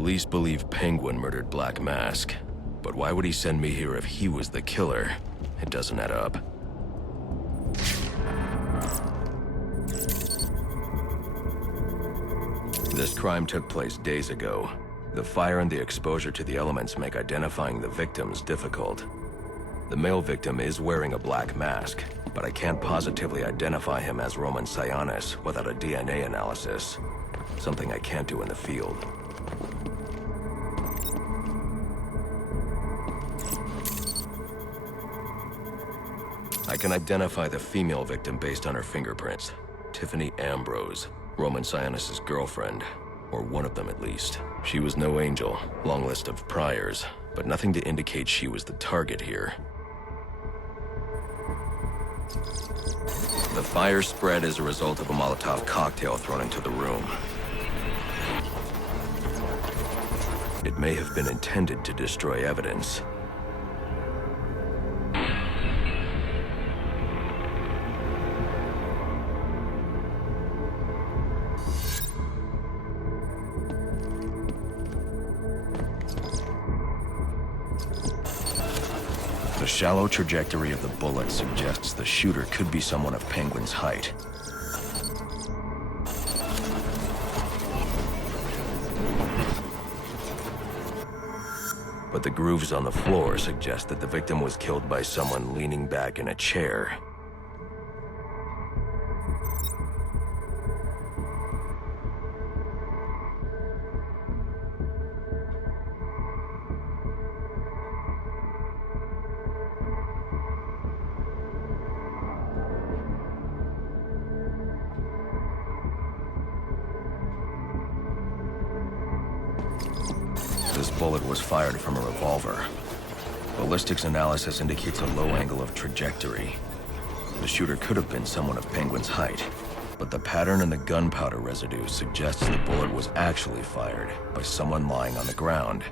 police believe Penguin murdered Black Mask. But why would he send me here if he was the killer? It doesn't add up. This crime took place days ago. The fire and the exposure to the elements make identifying the victims difficult. The male victim is wearing a black mask, but I can't positively identify him as Roman Sionis without a DNA analysis. Something I can't do in the field. I can identify the female victim based on her fingerprints. Tiffany Ambrose, Roman Sionis' girlfriend, or one of them at least. She was no angel, long list of priors, but nothing to indicate she was the target here. The fire spread as a result of a Molotov cocktail thrown into the room. It may have been intended to destroy evidence. The shallow trajectory of the bullet suggests the shooter could be someone of Penguin's height. But the grooves on the floor suggest that the victim was killed by someone leaning back in a chair. This bullet was fired from a revolver. Ballistics analysis indicates a low angle of trajectory. The shooter could have been someone of Penguin's height, but the pattern in the gunpowder residue suggests the bullet was actually fired by someone lying on the ground.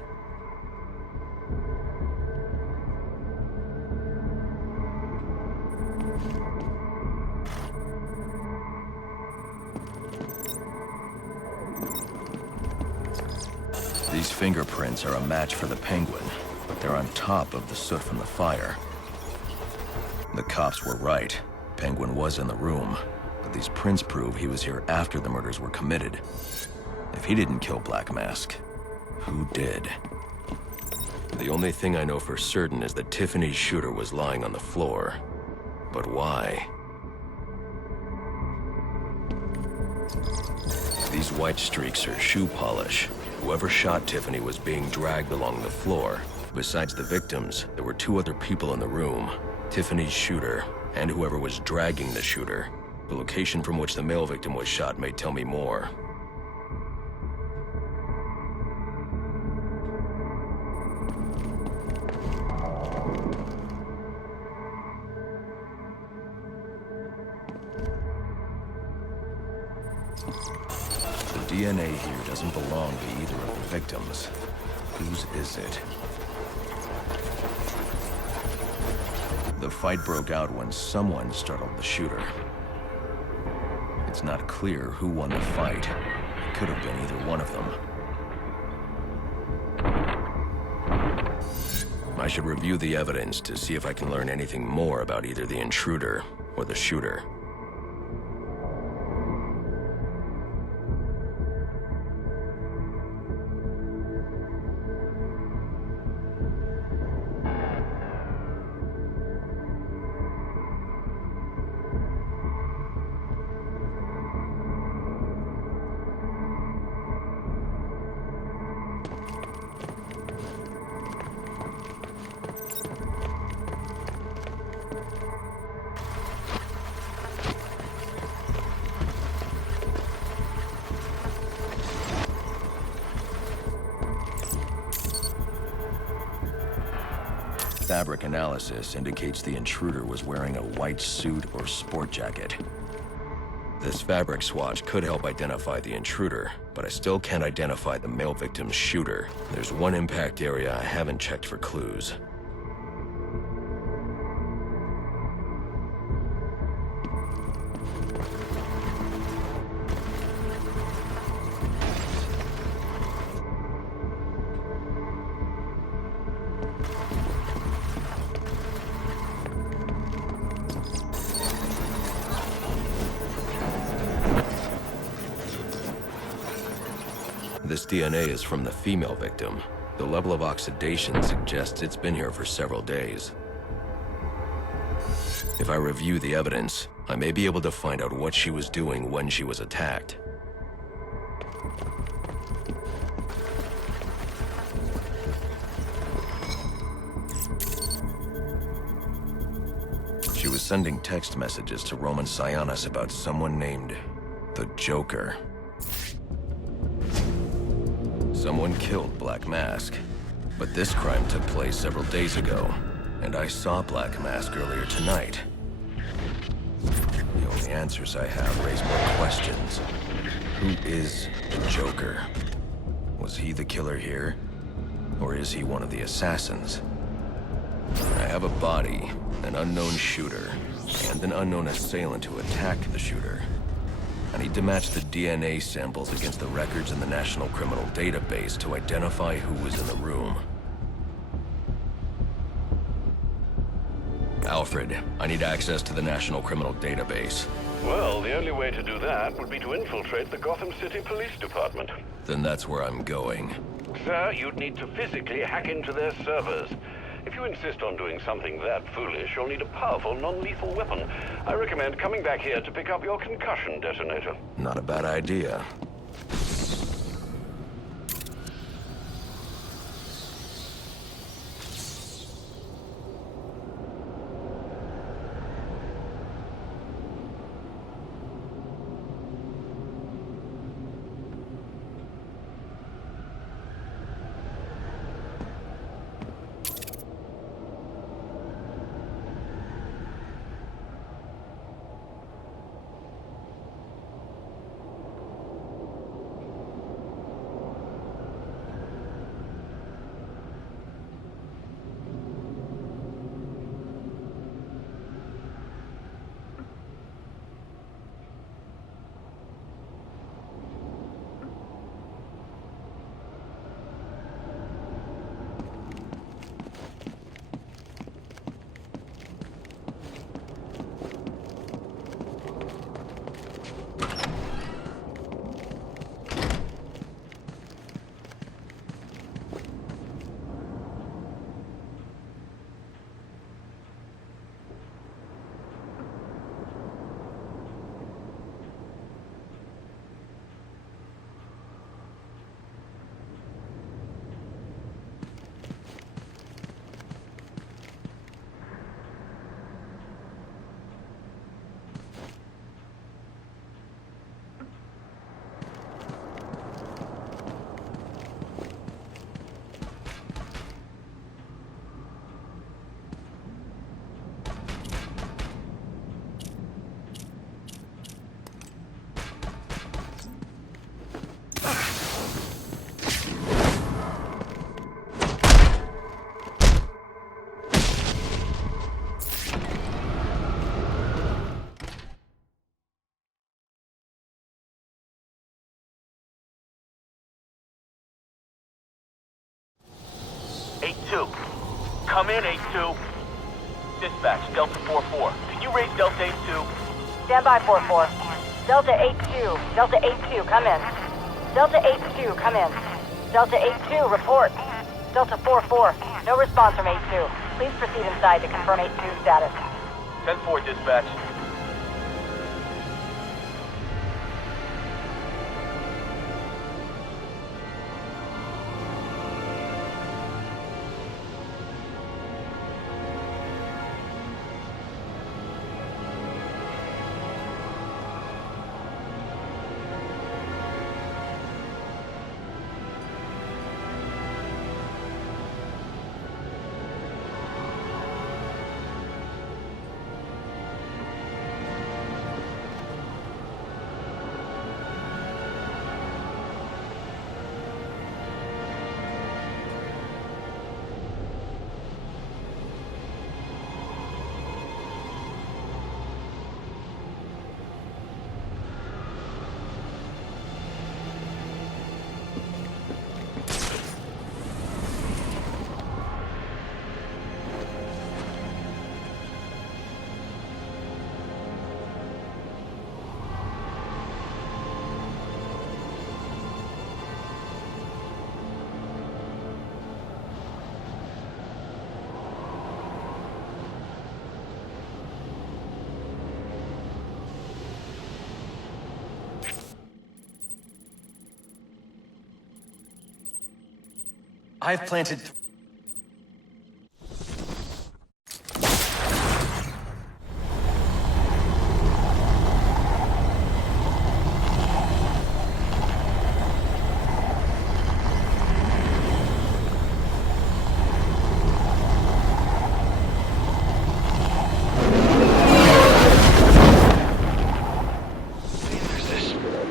These fingerprints are a match for the Penguin, but they're on top of the soot from the fire. The cops were right. Penguin was in the room, but these prints prove he was here after the murders were committed. If he didn't kill Black Mask, who did? The only thing I know for certain is that Tiffany's shooter was lying on the floor. But why? These white streaks are shoe polish. Whoever shot Tiffany was being dragged along the floor. Besides the victims, there were two other people in the room. Tiffany's shooter, and whoever was dragging the shooter. The location from which the male victim was shot may tell me more. The DNA here doesn't belong to either of the victims. Whose is it? The fight broke out when someone startled the shooter. It's not clear who won the fight. It could have been either one of them. I should review the evidence to see if I can learn anything more about either the intruder or the shooter. Fabric analysis indicates the intruder was wearing a white suit or sport jacket. This fabric swatch could help identify the intruder, but I still can't identify the male victim's shooter. There's one impact area I haven't checked for clues. This DNA is from the female victim. The level of oxidation suggests it's been here for several days. If I review the evidence, I may be able to find out what she was doing when she was attacked. She was sending text messages to Roman Sionis about someone named the Joker. Someone killed Black Mask, but this crime took place several days ago, and I saw Black Mask earlier tonight. The only answers I have raise more questions. Who is the Joker? Was he the killer here? Or is he one of the assassins? I have a body, an unknown shooter, and an unknown assailant who attacked the shooter. I need to match the DNA samples against the records in the National Criminal Database to identify who was in the room. Alfred, I need access to the National Criminal Database. Well, the only way to do that would be to infiltrate the Gotham City Police Department. Then that's where I'm going. Sir, you'd need to physically hack into their servers. If you insist on doing something that foolish, you'll need a powerful, non-lethal weapon. I recommend coming back here to pick up your concussion detonator. Not a bad idea. Come in, 8-2. Dispatch, Delta 4-4. Can you raise Delta 8-2? Stand by, 4-4. Delta 8-2. Delta 8-2, come in. Delta 8-2, come in. Delta 8-2, report. Delta 4-4, no response from 8-2. Please proceed inside to confirm 8-2 status. 10-4, dispatch. I've planted...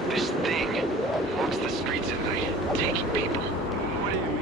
This thing walks the streets at night, taking people. What do you mean?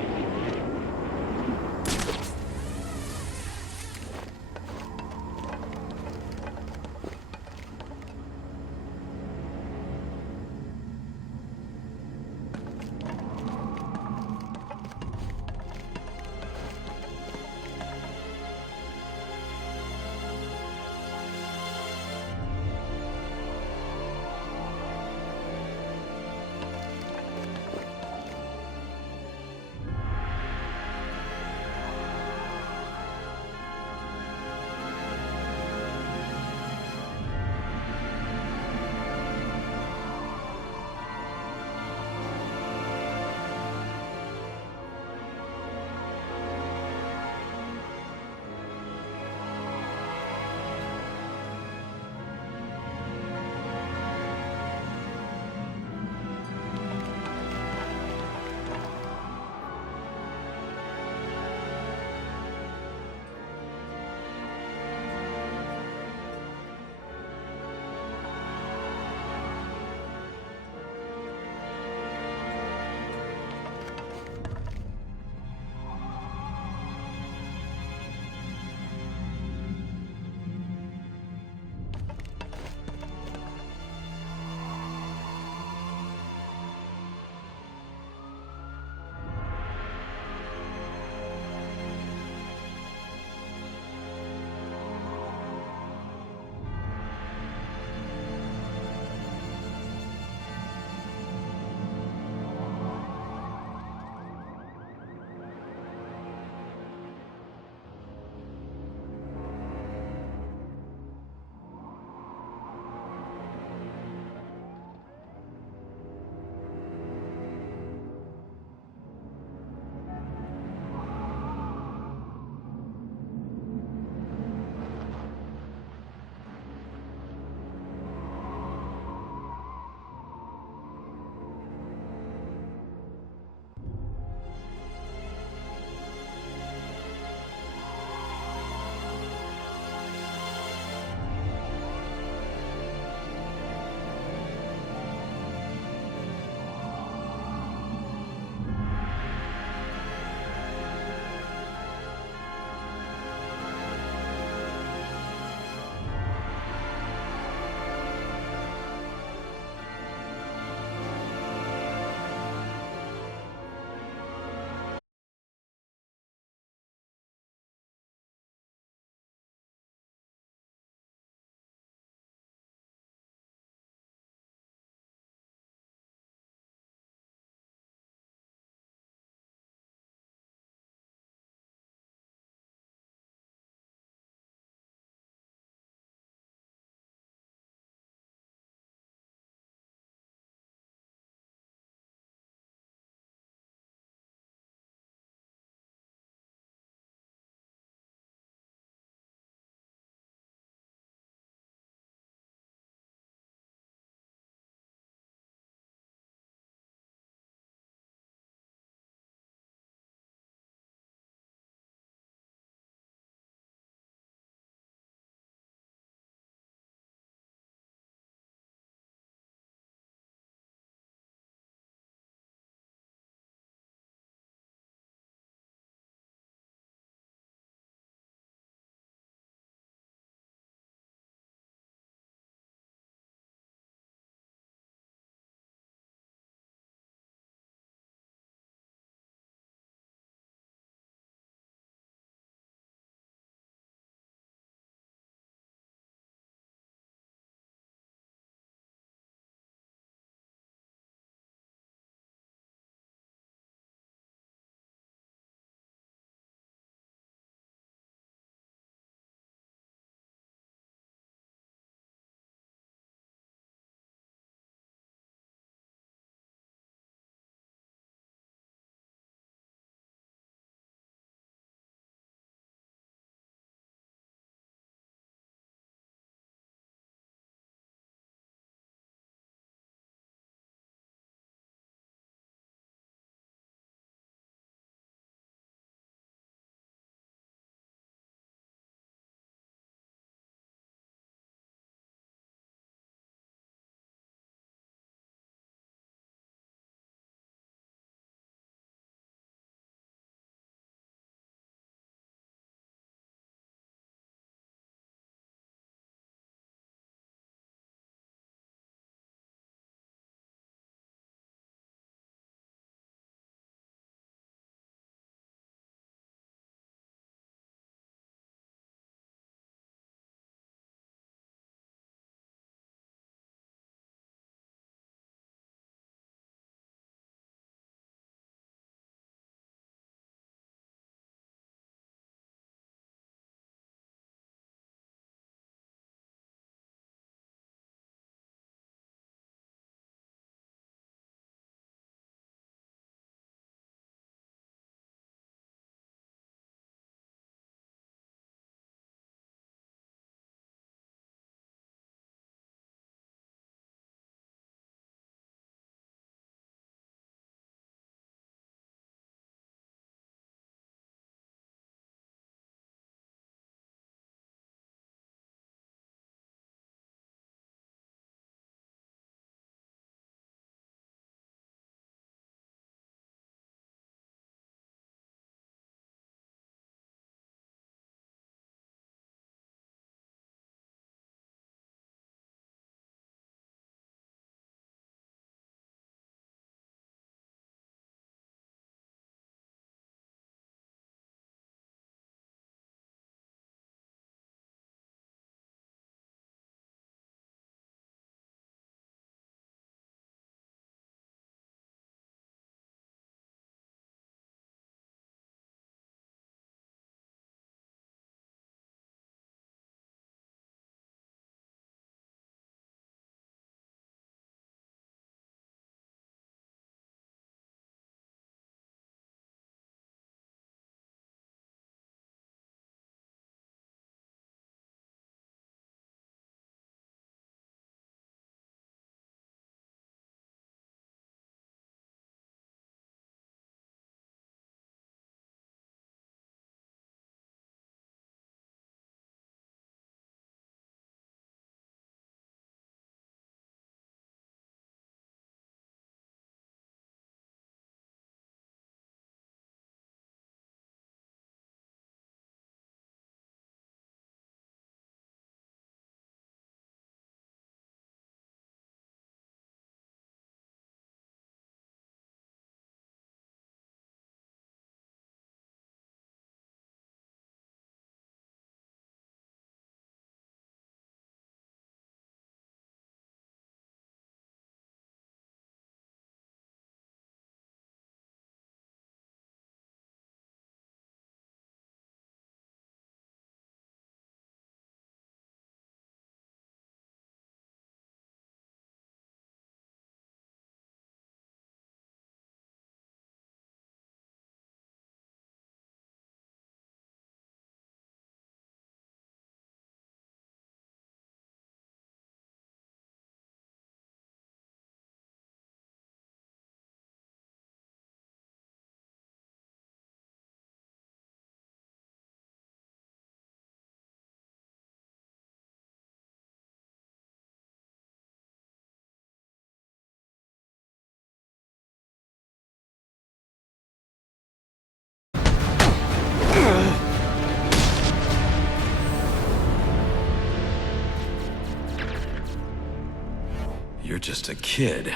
just a kid.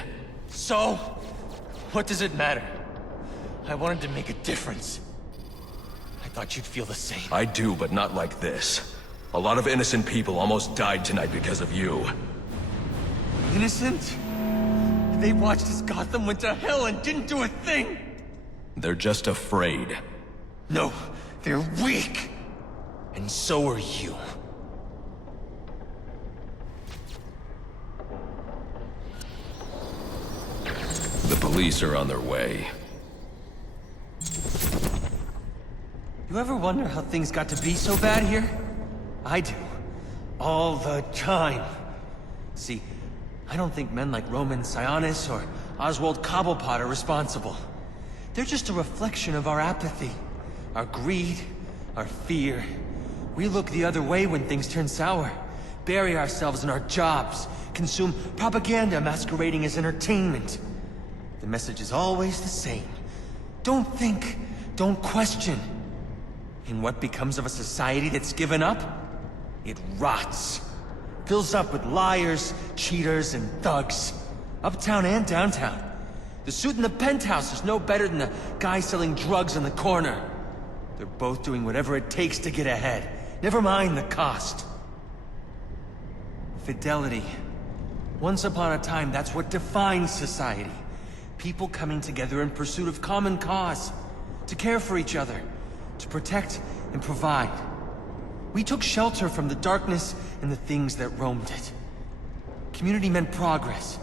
So? What does it matter? I wanted to make a difference. I thought you'd feel the same. I do, but not like this. A lot of innocent people almost died tonight because of you. Innocent? They watched as Gotham went to hell and didn't do a thing! They're just afraid. No, they're weak! And so are you. The police are on their way. You ever wonder how things got to be so bad here? I do. All the time. See, I don't think men like Roman Sionis or Oswald Cobblepot are responsible. They're just a reflection of our apathy, our greed, our fear. We look the other way when things turn sour, bury ourselves in our jobs, consume propaganda masquerading as entertainment. The message is always the same. Don't think, don't question. And what becomes of a society that's given up? It rots. Fills up with liars, cheaters, and thugs. Uptown and downtown. The suit in the penthouse is no better than the guy selling drugs on the corner. They're both doing whatever it takes to get ahead. Never mind the cost. Fidelity. Once upon a time, that's what defined society. People coming together in pursuit of common cause. To care for each other. To protect and provide. We took shelter from the darkness and the things that roamed it. Community meant progress.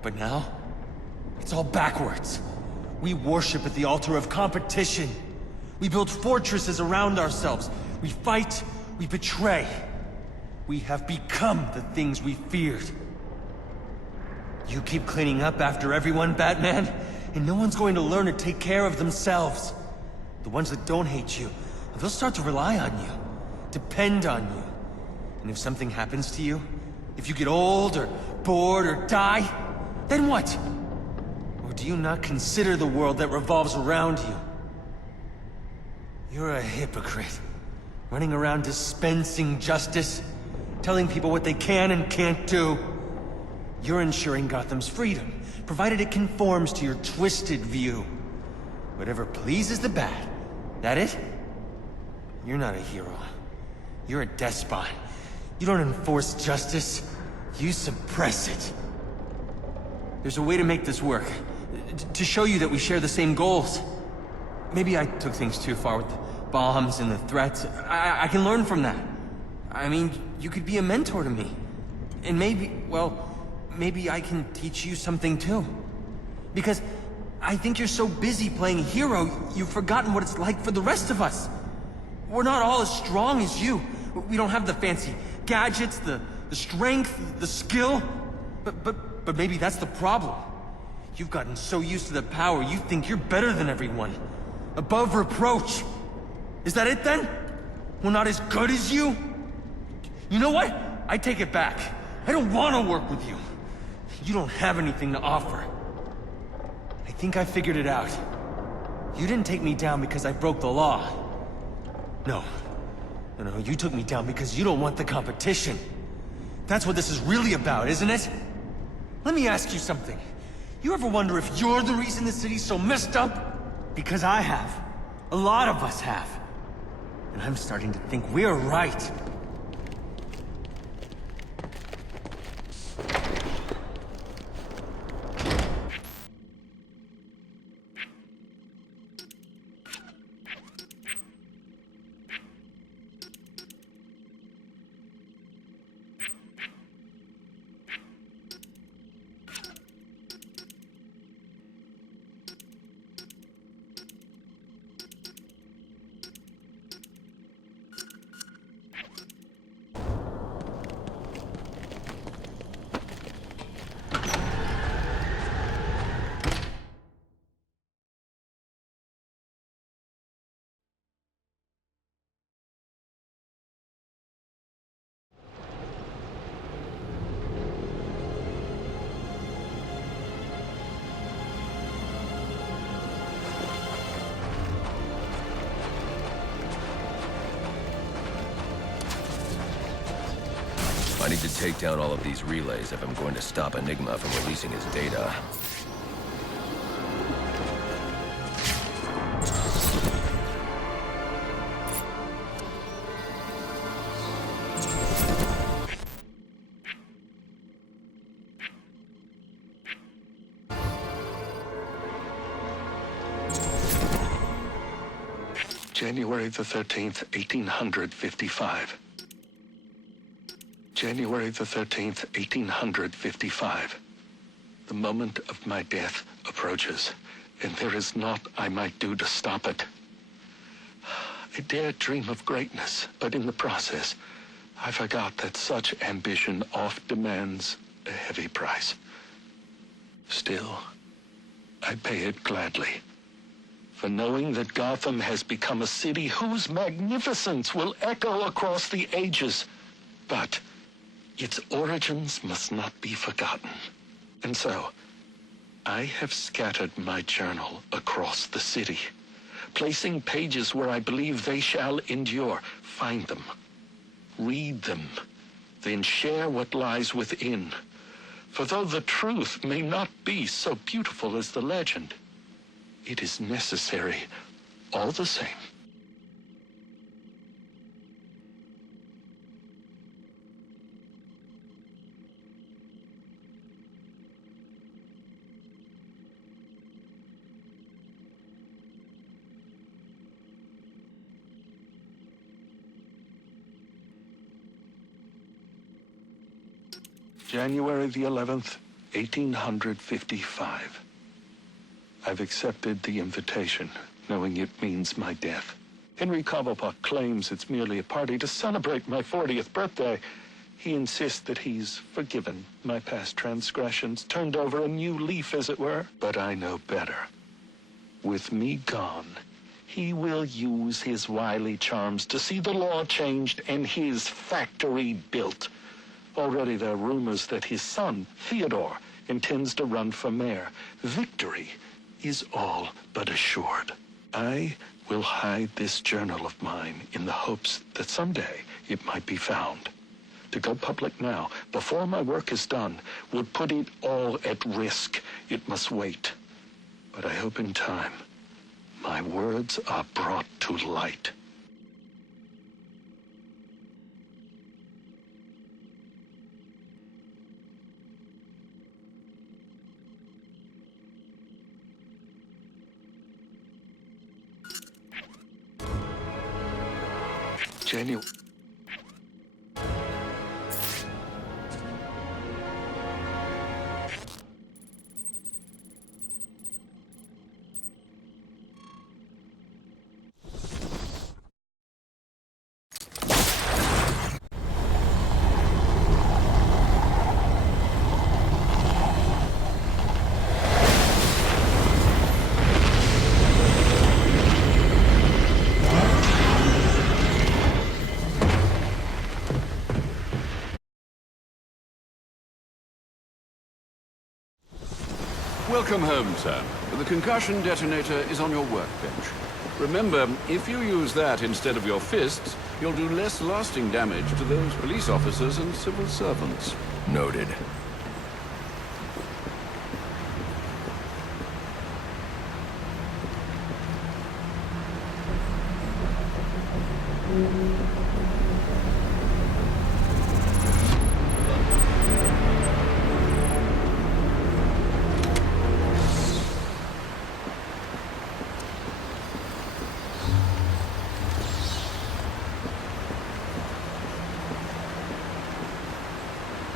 But now, it's all backwards. We worship at the altar of competition. We build fortresses around ourselves. We fight, we betray. We have become the things we feared. You keep cleaning up after everyone, Batman, and no one's going to learn to take care of themselves. The ones that don't hate you, they'll start to rely on you, depend on you. And if something happens to you, if you get old or bored or die, then what? Or do you not consider the world that revolves around you? You're a hypocrite, running around dispensing justice, telling people what they can and can't do. You're ensuring Gotham's freedom, provided it conforms to your twisted view. Whatever pleases the bad. That it? You're not a hero. You're a despot. You don't enforce justice. You suppress it. There's a way to make this work. To show you that we share the same goals. Maybe I took things too far with the bombs and the threats. I can learn from that. I mean, you could be a mentor to me. And maybe, well, maybe I can teach you something too. Because I think you're so busy playing hero, you've forgotten what it's like for the rest of us. We're not all as strong as you. We don't have the fancy gadgets, the strength, the skill. But maybe that's the problem. You've gotten so used to the power, you think you're better than everyone. Above reproach. Is that it then? We're not as good as you? You know what? I take it back. I don't want to work with you. You don't have anything to offer. I think I figured it out. You didn't take me down because I broke the law. No, you took me down because you don't want the competition. That's what this is really about, isn't it? Let me ask you something. You ever wonder if you're the reason the city's so messed up? Because I have. A lot of us have. And I'm starting to think we're right. I need to take down all of these relays if I'm going to stop Enigma from releasing his data. January the 13th, 1855. January the 13th, 1855. The moment of my death approaches, and there is naught I might do to stop it. I dared dream of greatness, but in the process, I forgot that such ambition oft demands a heavy price. Still, I pay it gladly. For knowing that Gotham has become a city whose magnificence will echo across the ages. But its origins must not be forgotten. And so, I have scattered my journal across the city, placing pages where I believe they shall endure. Find them, read them, then share what lies within. For though the truth may not be so beautiful as the legend, it is necessary all the same. January the 11th, 1855. I've accepted the invitation, knowing it means my death. Henry Cobblepot claims it's merely a party to celebrate my 40th birthday. He insists that he's forgiven my past transgressions, turned over a new leaf, as it were. But I know better. With me gone, he will use his wily charms to see the law changed and his factory built. Already there are rumors that his son, Theodore, intends to run for mayor. Victory is all but assured. I will hide this journal of mine in the hopes that someday it might be found. To go public now, before my work is done, would put it all at risk. It must wait. But I hope in time, my words are brought to light. January. Welcome home, sir. The concussion detonator is on your workbench. Remember, if you use that instead of your fists, you'll do less lasting damage to those police officers and civil servants. Noted.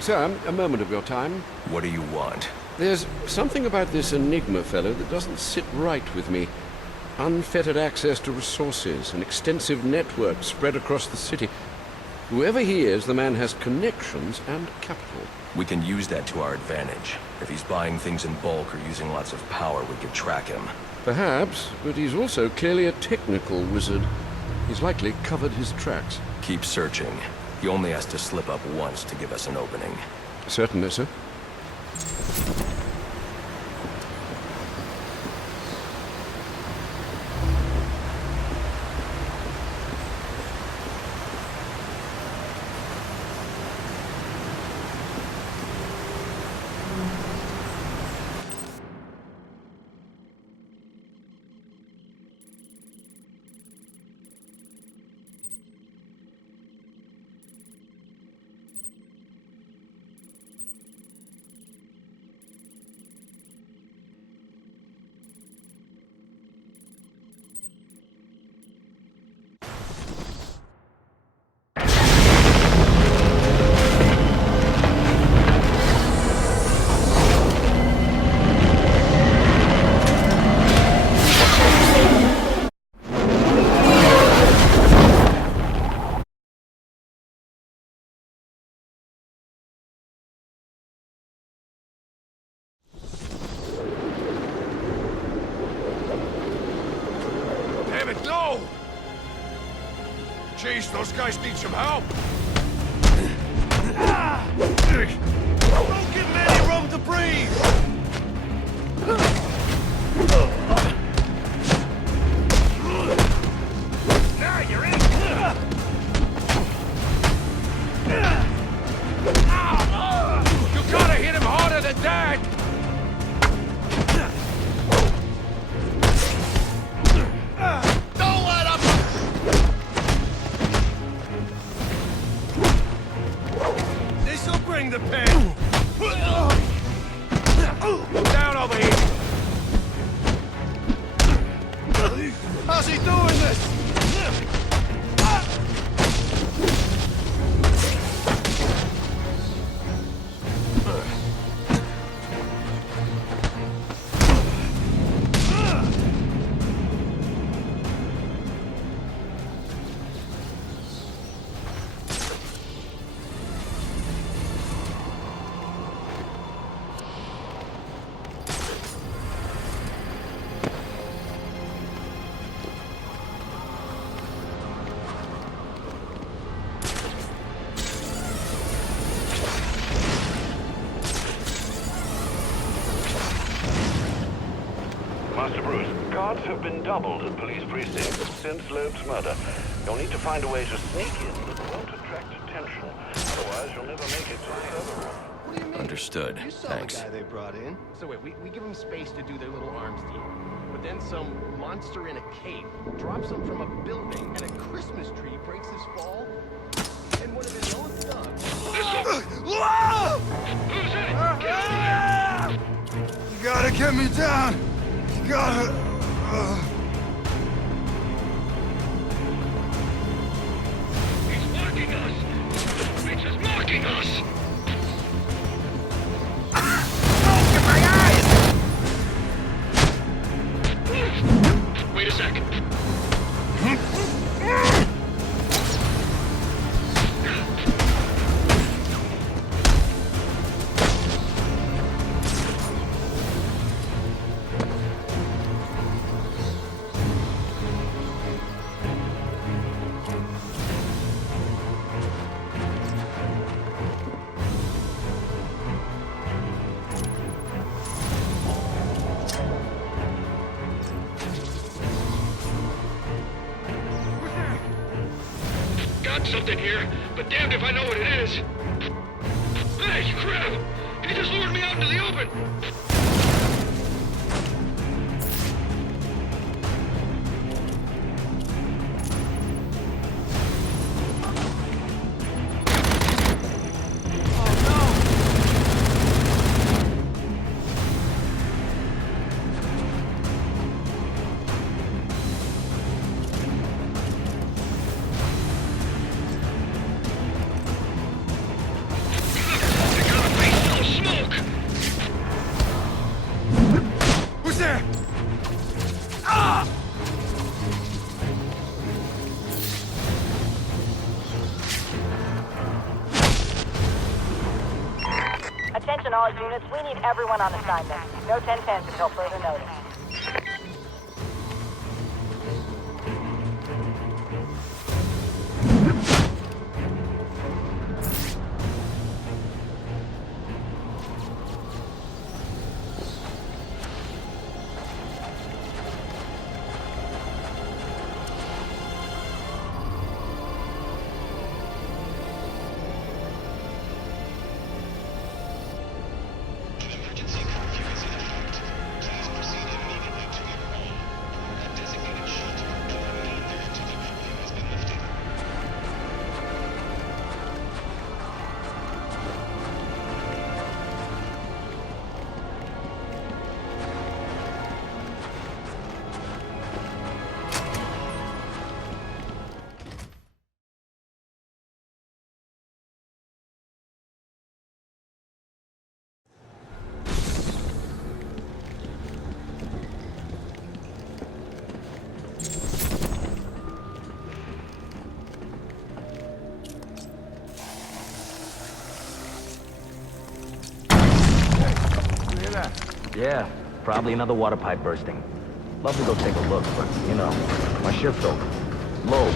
Sir, a moment of your time. What do you want? There's something about this Enigma fellow that doesn't sit right with me. Unfettered access to resources, an extensive network spread across the city. Whoever he is, the man has connections and capital. We can use that to our advantage. If he's buying things in bulk or using lots of power, we could track him. Perhaps, but he's also clearly a technical wizard. He's likely covered his tracks. Keep searching. He only has to slip up once to give us an opening. Certainly, sir. it, no! Jeez, those guys need some help! Don't give me any room to breathe! Now you're in! You gotta hit him harder than that! Don't let up! This'll bring the pain! Down over here! How's he doing this? Master Bruce, guards have been doubled at police precincts since Loeb's murder. You'll need to find a way to sneak in that won't attract attention. Otherwise, you'll never make it to the server room. What do you mean? Understood. You saw Thanks. the guy they brought in. So wait, we give them space to do their little arms deal. But then some monster in a cape drops him from a building, and a Christmas tree breaks his fall. And one of his own thugs... You gotta get me down! You gotta... He's marking us! The bitch is marking us! Wait a sec. Got something here, but damned if I know what it is. Hey, crap! He just lured me out into the open! Who's there? Attention all units, we need everyone on assignment. No 10-10s until further notice. Yeah, probably another water pipe bursting. Love to go take a look, but, you know, my shift's over. Loeb.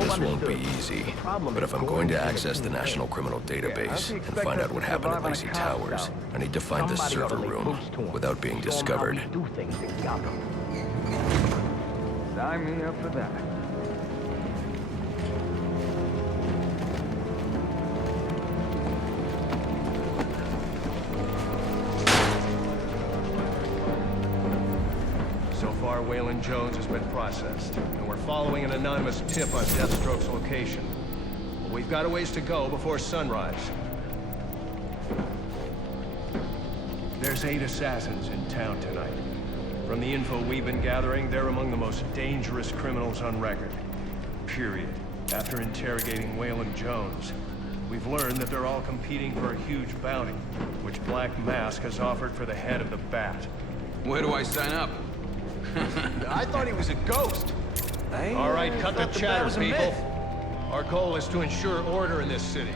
This won't be easy, but if I'm going to access the National Criminal Database and find out what happened at Lacey Towers, I need to find the server room without being discovered. Sign me up for that. So far, Waylon Jones has been processed, and we're following an anonymous tip on Deathstroke's location. But we've got a ways to go before sunrise. There's 8 assassins in town tonight. From the info we've been gathering, they're among the most dangerous criminals on record. Period. After interrogating Waylon Jones, we've learned that they're all competing for a huge bounty, which Black Mask has offered for the head of the Bat. Where do I sign up? I thought he was a ghost. All right, cut the chatter, people. Our goal is to ensure order in this city.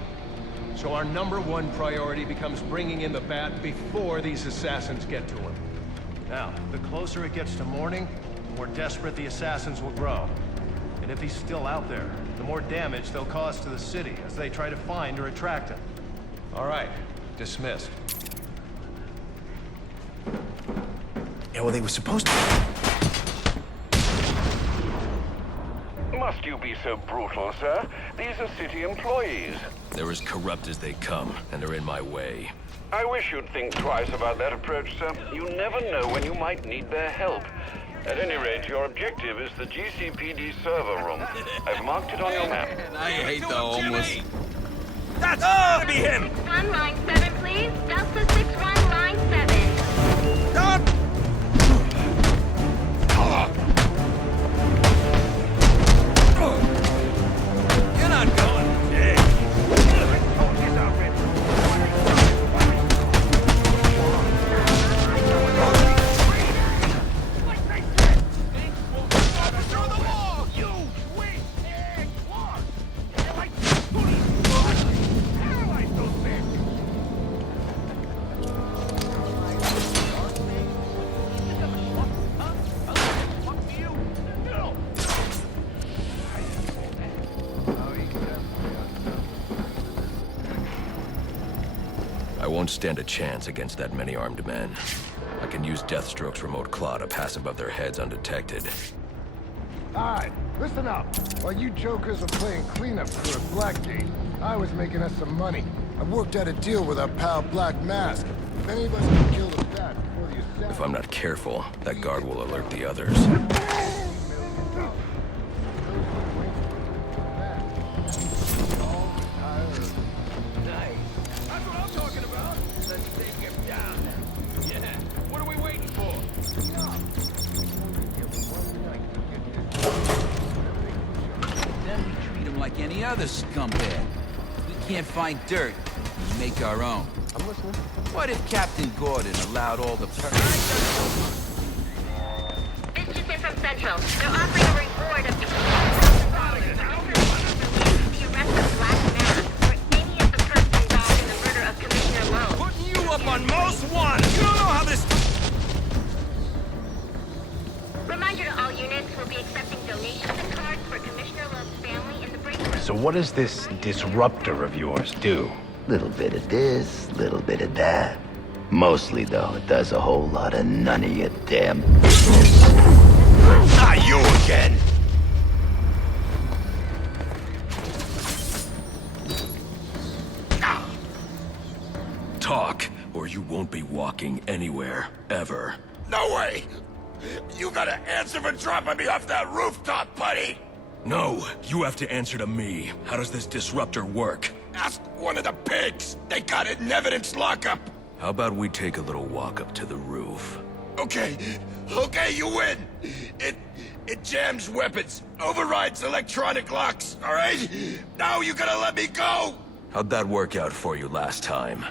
So our #1 priority becomes bringing in the Bat before these assassins get to him. Now, the closer it gets to morning, the more desperate the assassins will grow. And if he's still out there, the more damage they'll cause to the city as they try to find or attract him. All right, dismissed. Yeah, well, they were supposed to... Must you be so brutal, sir? These are city employees. They're as corrupt as they come, and they're in my way. I wish you'd think twice about that approach, sir. You never know when you might need their help. At any rate, your objective is the GCPD server room. I've marked it on your map. I hate the homeless. That's gotta be him! 61 line 7, please. Delta 61 line 7. Stop! You're not going, Jake. I won't stand a chance against that many armed men. I can use Deathstroke's remote claw to pass above their heads undetected. Alright, listen up. While you jokers were playing cleanup crew at Blackgate, I was making us some money. I worked out a deal with our pal Black Mask. If any of us can kill the Bat before the assassin... If I'm not careful, that guard will alert the others. Like any other scumbag. We can't find dirt. We make our own. I'm listening. What if Captain Gordon allowed all the... This just in from Central. They're offering a reward of $2,000 for the arrest of Black Mask or any of the persons involved in the murder of Commissioner Loeb. Putting you up on most wanted. You don't know how this... Reminder to all units, we'll be accepting donations and cards for Commissioner Loeb's family in the break room. So what does this disruptor of yours do? Little bit of this, little bit of that. Mostly, though, it does a whole lot of none of your damn business. Ah, you again! Talk, or you won't be walking anywhere, ever. No way! You gotta answer for dropping me off that rooftop, buddy! No, you have to answer to me. How does this disruptor work? Ask one of the pigs! They got it in evidence lockup! How about we take a little walk up to the roof? Okay, you win! It jams weapons, overrides electronic locks, alright? Now you gotta let me go! How'd that work out for you last time?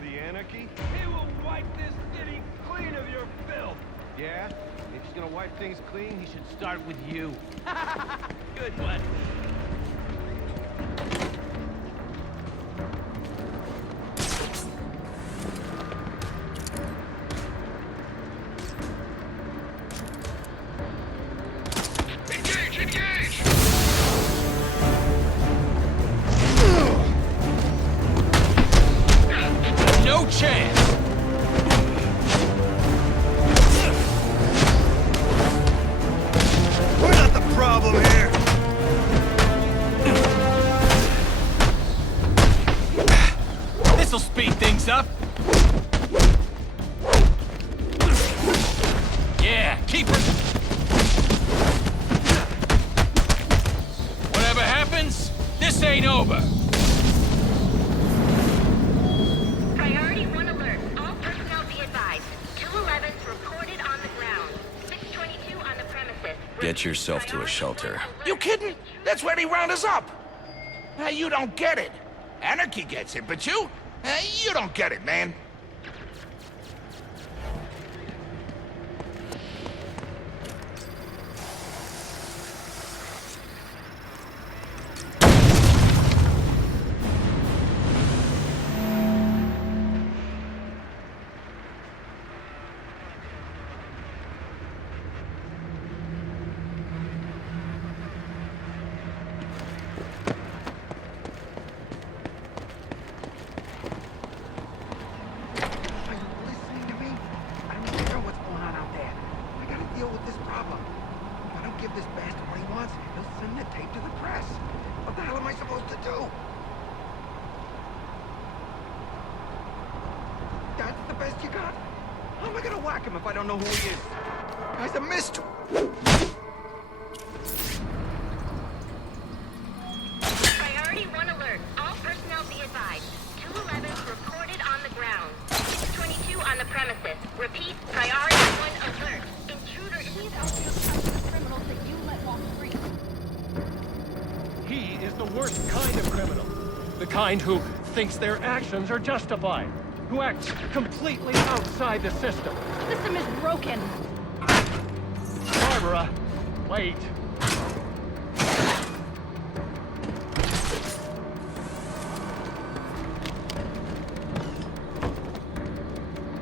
Bloody anarchy? He will wipe this city clean of your filth. Yeah? If he's gonna wipe things clean, he should start with you. Good one. No chance! We're not the problem here. This'll speed things up. Yeah, keep her. Whatever happens, this ain't over. Priority 1 alert. All personnel be advised. 211's reported on the ground. 622 on the premises. Get yourself to a shelter. You kidding? That's where they round us up. You don't get it. Anarchy gets it, but you don't get it, man. If I don't know who he is. Guy's a mystery. Priority 1 alert. All personnel be advised. 211's reported on the ground. 622 on the premises. Repeat, priority 1 alert. Intruder is out the criminals that you let walk free. He is the worst kind of criminal. The kind who thinks their actions are justified. Who acts completely outside the system. The system is broken. Barbara, wait.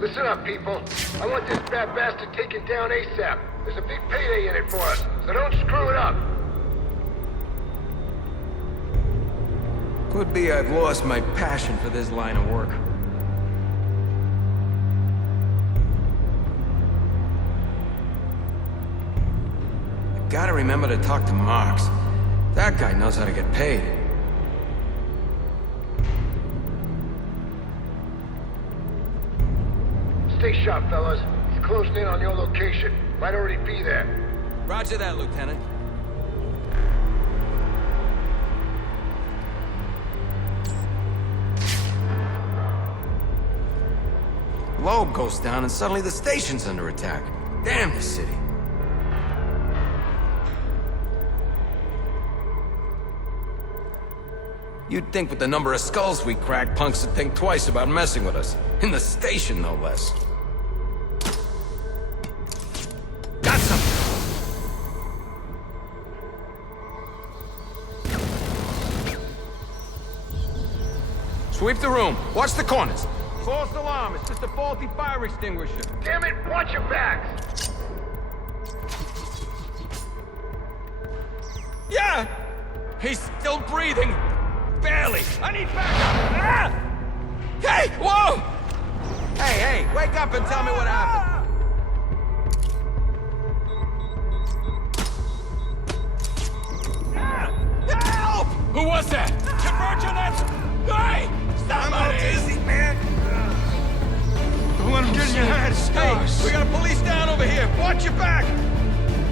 Listen up, people. I want this bad bastard taken down ASAP. There's a big payday in it for us, so don't screw it up. Could be I've lost my passion for this line of work. I gotta remember to talk to Marks. That guy knows how to get paid. Stay sharp, fellas. He's closing in on your location. Might already be there. Roger that, Lieutenant. Loeb goes down and suddenly the station's under attack. Damn the city. You'd think with the number of skulls we cracked, punks would think twice about messing with us. In the station, no less. Got something! Sweep the room. Watch the corners. False alarm. It's just a faulty fire extinguisher. Damn it, watch your backs! Yeah! He's still breathing. Barely. I need backup. Ah! Hey! Whoa! Hey, wake up and tell me what happened. Help! Who was that? Convergence! Hey! Somebody! I'm dizzy, man. Don't let him get in your head. Hey, we got a police down over here. Watch your back.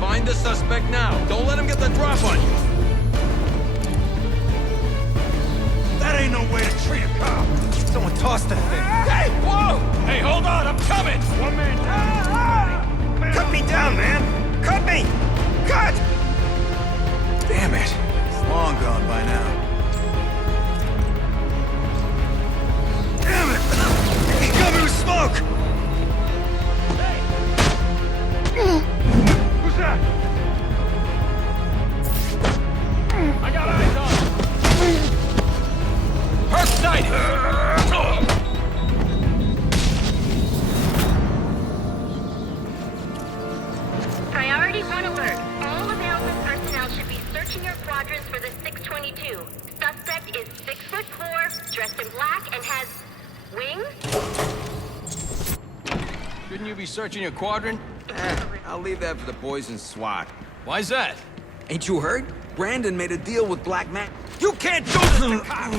Find the suspect now. Don't let him get the drop on you. That ain't no way to treat a cop. Someone tossed that thing. Hey! Whoa! Hey, hold on, I'm coming! 1 man. Cut me down, man! Cut me! Cut! Damn it. It's long gone by now. Damn it! Shouldn't you be searching your quadrant? I'll leave that for the boys in SWAT. Why's that? Ain't you heard? Brandon made a deal with Black Matt. You can't do this to cops!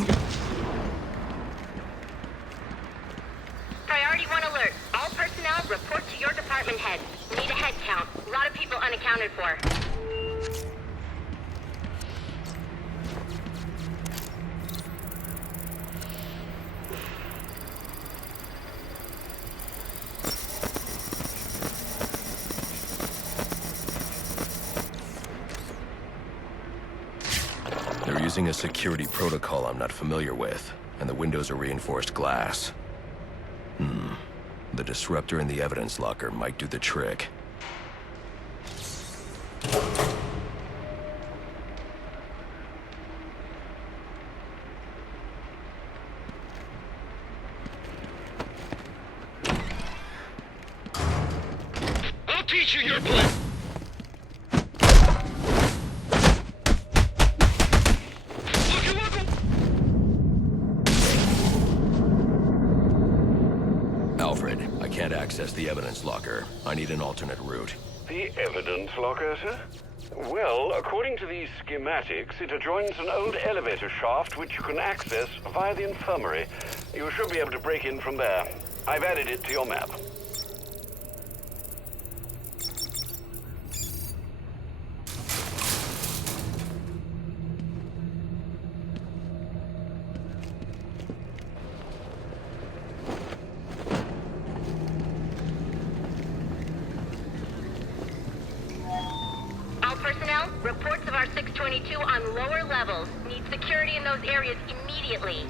Priority 1 alert. All personnel report to your department head. Need a head count. A lot of people unaccounted for. They're using a security protocol I'm not familiar with, and the windows are reinforced glass. The disruptor in the evidence locker might do the trick. I'll teach you your plan. Alfred, I can't access the evidence locker. I need an alternate route. The evidence locker, sir? Well, according to these schematics, it adjoins an old elevator shaft which you can access via the infirmary. You should be able to break in from there. I've added it to your map. Personnel, reports of our 622 on lower levels. Need security in those areas immediately.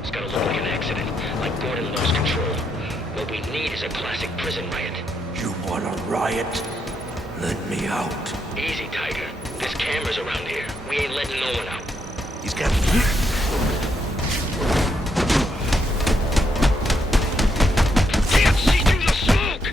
It's gonna look like an accident, like Gordon lost control. What we need is a classic prison riot. You want a riot? Let me out. Easy, Tiger. There's cameras around here. We ain't letting no one out. He's got... Can't see through the smoke!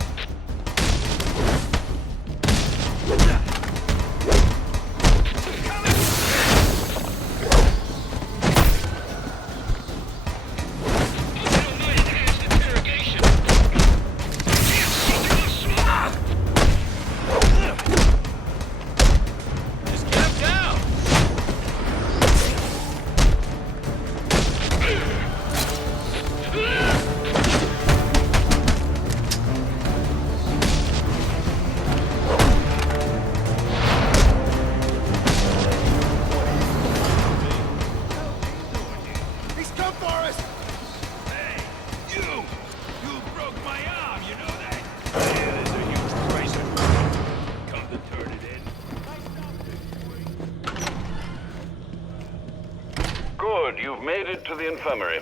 You've made it to the infirmary.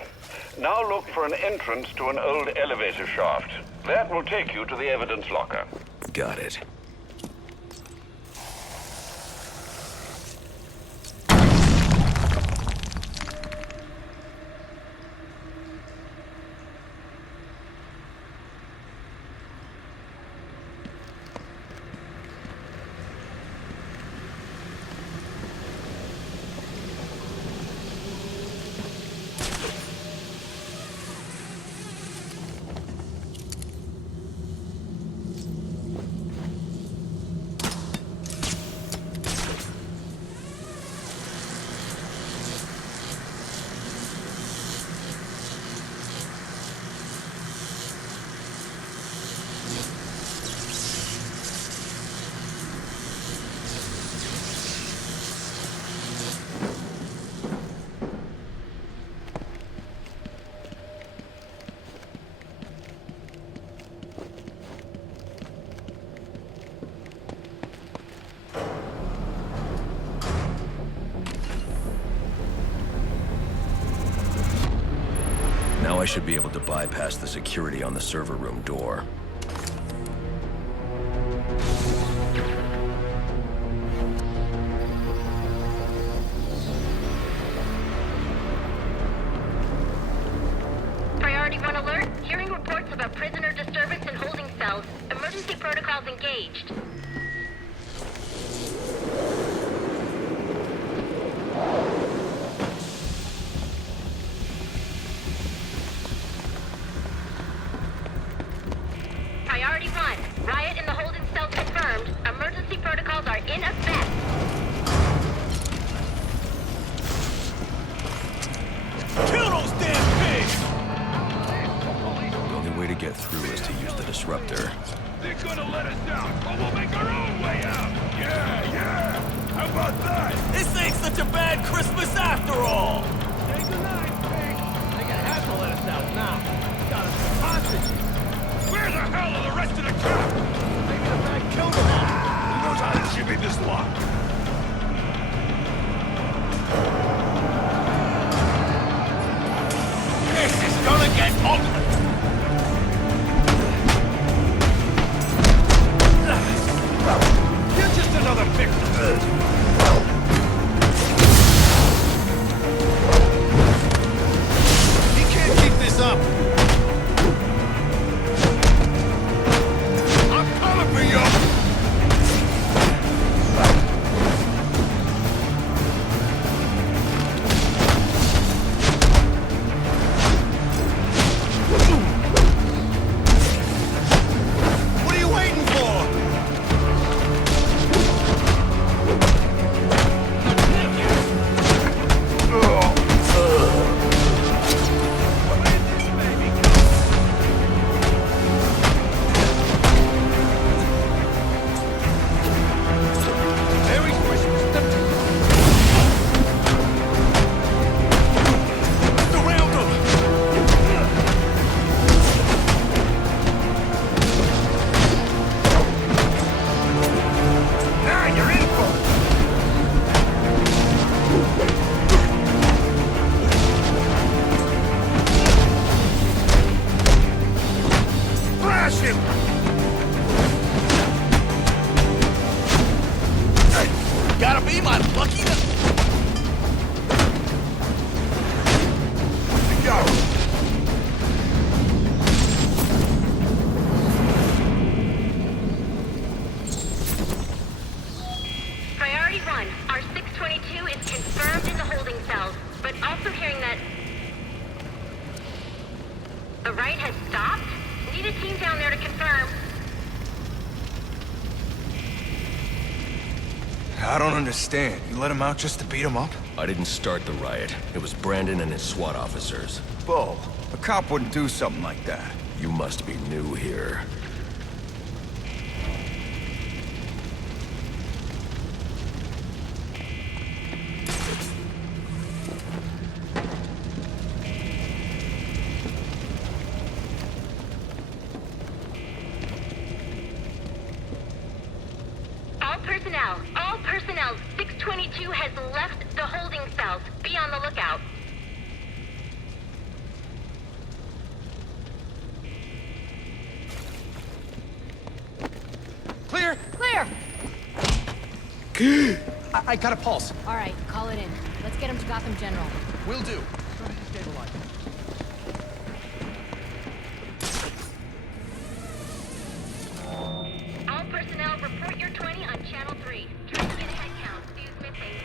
Now look for an entrance to an old elevator shaft. That will take you to the evidence locker. Got it. should be able to bypass the security on the server room door. Priority 1 alert. Hearing reports of a prisoner disturbance in holding cells. Emergency protocols engaged. Priority 1. Riot in the holding cell confirmed. Emergency protocols are in effect. Kill those damn pigs! The only way to get through is to use the disruptor. They're gonna let us down, but we'll make our own way out! Yeah! How about that? This ain't such a bad Christmas after all! Say goodnight, pig! They're gonna have to let us out now. Got us hostage. Where the hell are the rest of the camp? Maybe the man killed them all. Who knows how to shimmy this lock? This is gonna get ugly! You're just another victim! He can't keep this up! I'm coming for you! What are you waiting for? Merry Christmas! Surround them! Now you're in for it! Thrash him! Gotta be my lucky to go. Priority 1. Our 622 is confirmed in the holding cells, but also hearing that the riot has stopped. Need a team down there to confirm. I don't understand. You let him out just to beat him up? I didn't start the riot. It was Brandon and his SWAT officers. Bull. A cop wouldn't do something like that. You must be new here. All personnel, 622 has left the holding cells. Be on the lookout. Clear! Clear! I got a pulse. All right, call it in. Let's get him to Gotham General. Will do. All personnel, report your 20 on Channel 3. Try to get a head count. Who's missing?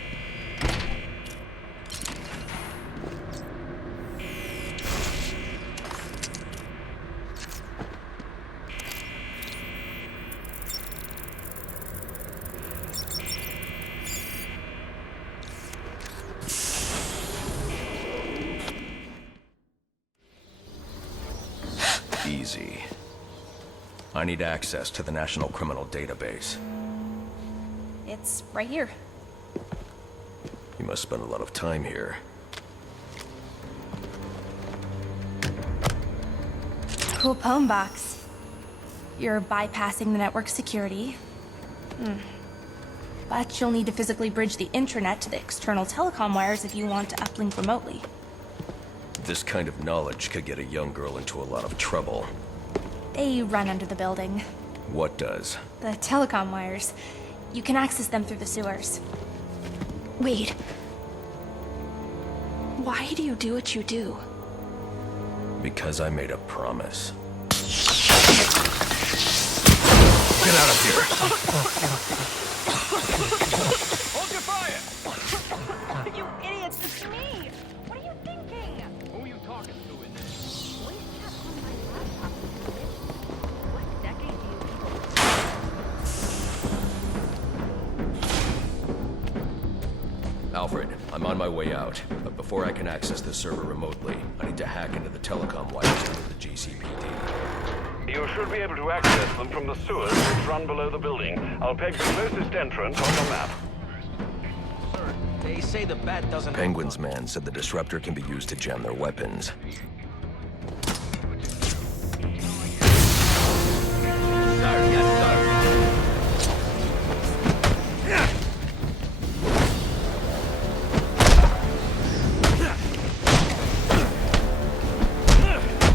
Easy. I need access to the National Criminal Database. It's right here. You must spend a lot of time here. Cool poem box. You're bypassing the network security. But you'll need to physically bridge the intranet to the external telecom wires if you want to uplink remotely. This kind of knowledge could get a young girl into a lot of trouble. They run under the building. What does? The telecom wires. You can access them through the sewers. Wait. Why do you do what you do? Because I made a promise. Get out of here! Hold your fire! You idiots, it's me! What are you thinking? Who are you talking to in there? What is that on my laptop? What decade do you people... Alfred, I'm on my way out, but before I can access the server remotely, I need to hack into the telecom wires under the GCPD. You should be able to access them from the sewers which run below the building. I'll peg the closest entrance on your map. Sir, they say the bat doesn't... Penguin's man said the disruptor can be used to jam their weapons. Sir, yes, sir.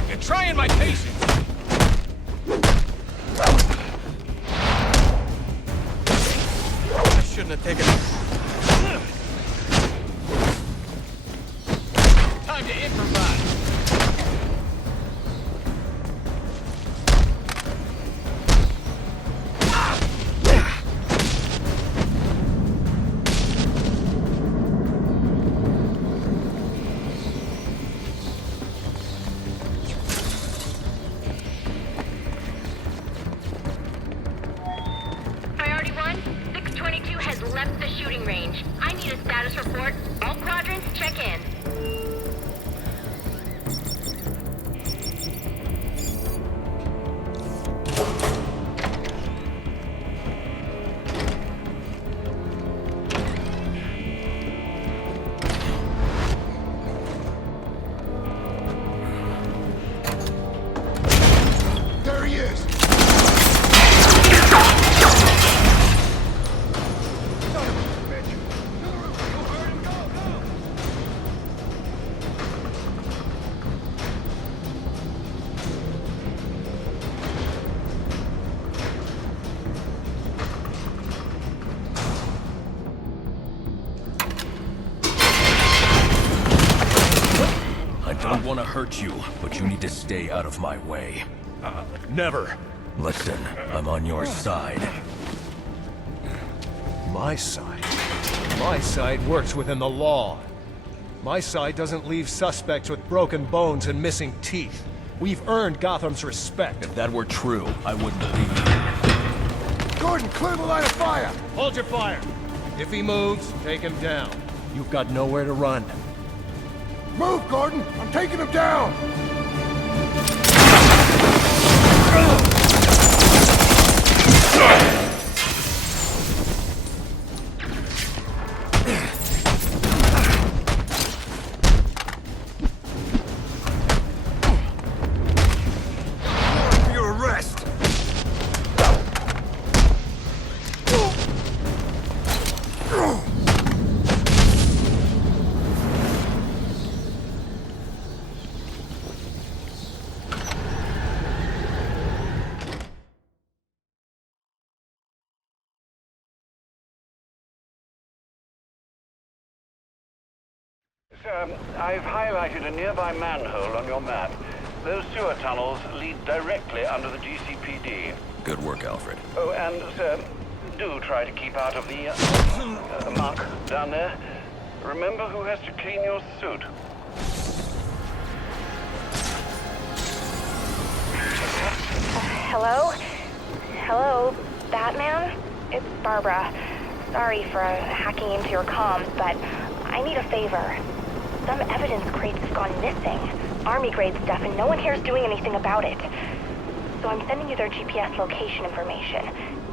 You're trying my patience. I shouldn't have taken it. Time to improvise. Priority 1, 622 has left the shooting range. I need a status report. All quadrants, check in. There he is! I don't want to hurt you, but you need to stay out of my way. Never. Listen, I'm on your side. My side? My side works within the law. My side doesn't leave suspects with broken bones and missing teeth. We've earned Gotham's respect. If that were true, I wouldn't believe you. Gordon, clear the line of fire! Hold your fire. If he moves, take him down. You've got nowhere to run. Move, Gordon! I'm taking him down! Your arrest. Sir, I've highlighted a nearby manhole on your map. Those sewer tunnels lead directly under the GCPD. Good work, Alfred. Oh, and, sir, do try to keep out of the muck down there. Remember who has to clean your suit. Hello? Hello, Batman? It's Barbara. Sorry for hacking into your comms, but I need a favor. Some evidence crates have gone missing. Army-grade stuff, and no one here is doing anything about it. So I'm sending you their GPS location information.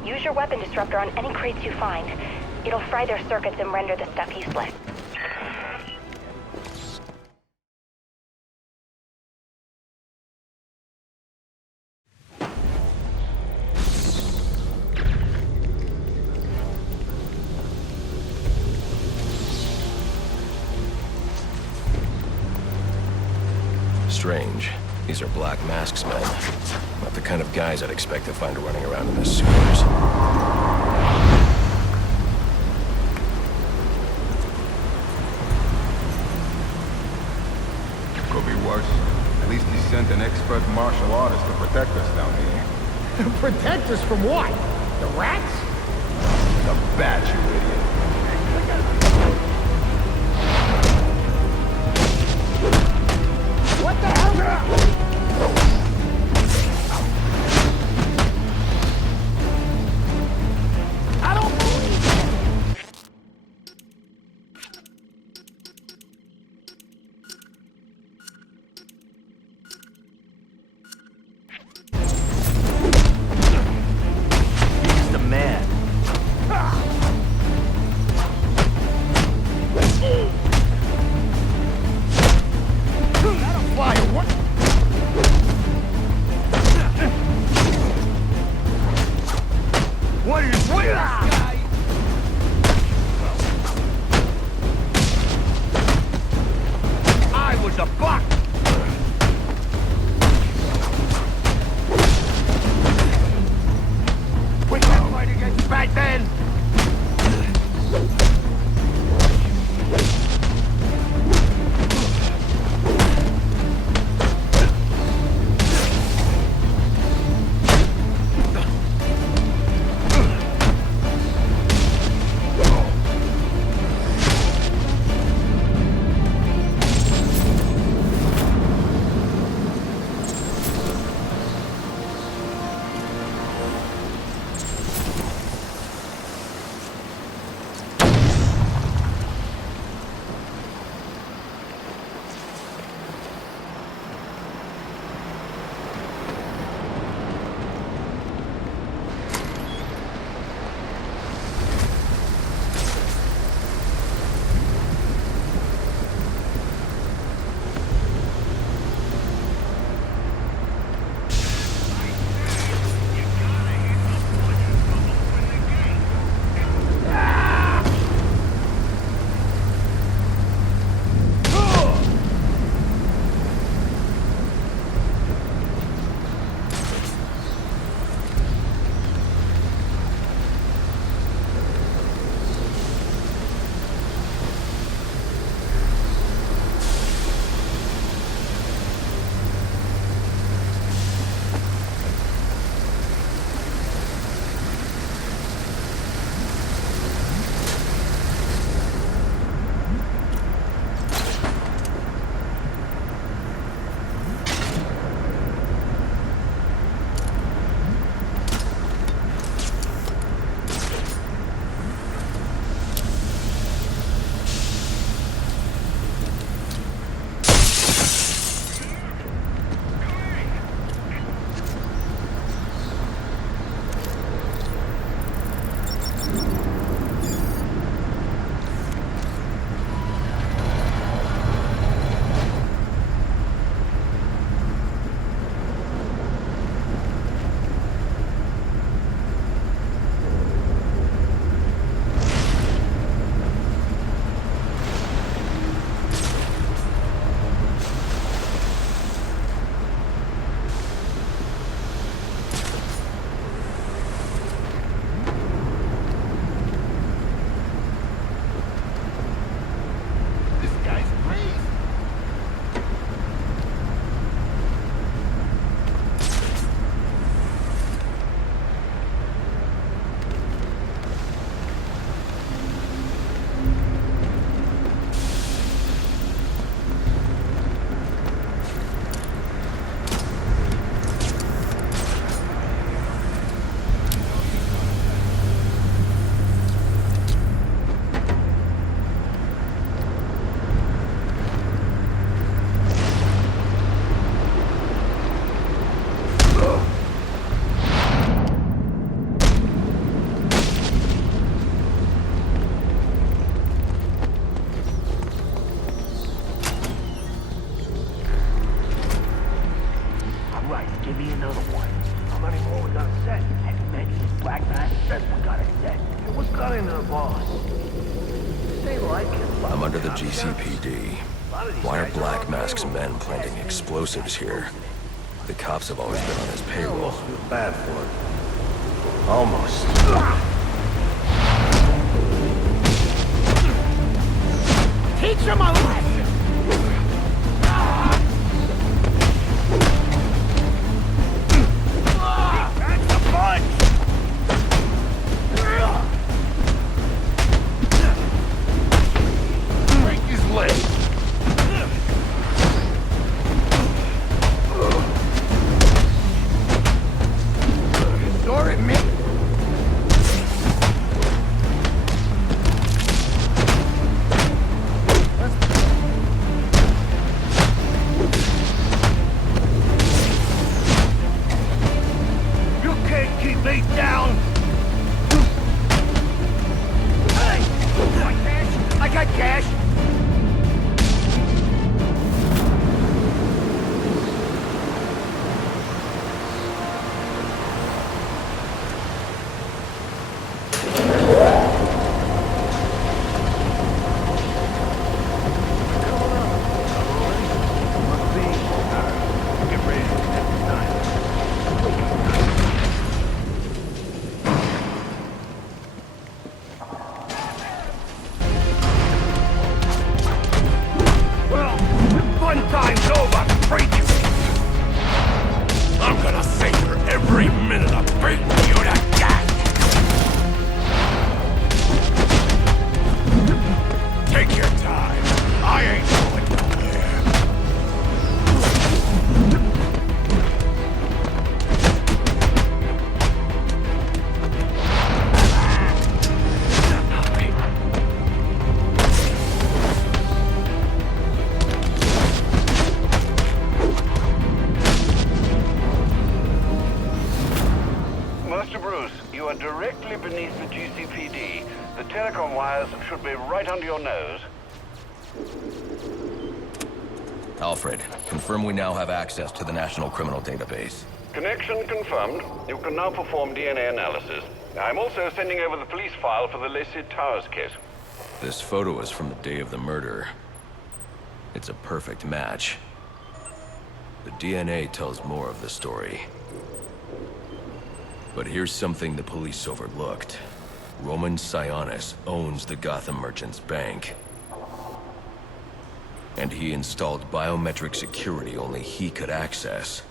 Use your weapon disruptor on any crates you find. It'll fry their circuits and render the stuff useless. strange. These are Black Mask's men. Not the kind of guys I'd expect to find running around in the sewers. Could be worse. At least he sent an expert martial artist to protect us down here. Protect us from what? The rats? The bat, you idiot. What the hell? I don't believe it! He's the man. That'll fly away. What is with that? I was a buck. We can't fight against Batman. I'm under the GCPD. Why are Black Mask's men planting explosives here? The cops have always been on his payroll. Feel bad for it. Almost. Teach him a lesson! That's a punch! Break his leg. Door at me! You can't keep me down! Hey! My cash! I got cash! Well, fun time's over, freaky. I'm gonna savor every minute of beating you to death. Take your time. I ain't going nowhere. Master Bruce, you are directly beneath the GCPD. The telecom wires should be right under your nose. Alfred, confirm we now have access to the National Criminal Database. Connection confirmed. You can now perform DNA analysis. I'm also sending over the police file for the Lacey Towers case. This photo is from the day of the murder. It's a perfect match. The DNA tells more of the story. But here's something the police overlooked. Roman Sionis owns the Gotham Merchants Bank. And he installed biometric security only he could access.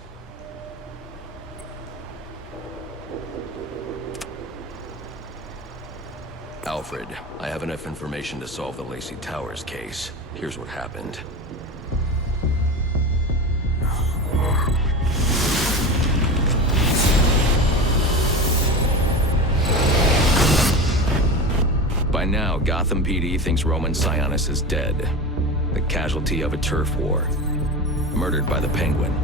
Alfred, I have enough information to solve the Lacey Towers case. Here's what happened. By now, Gotham PD thinks Roman Sionis is dead. The casualty of a turf war. Murdered by the Penguin.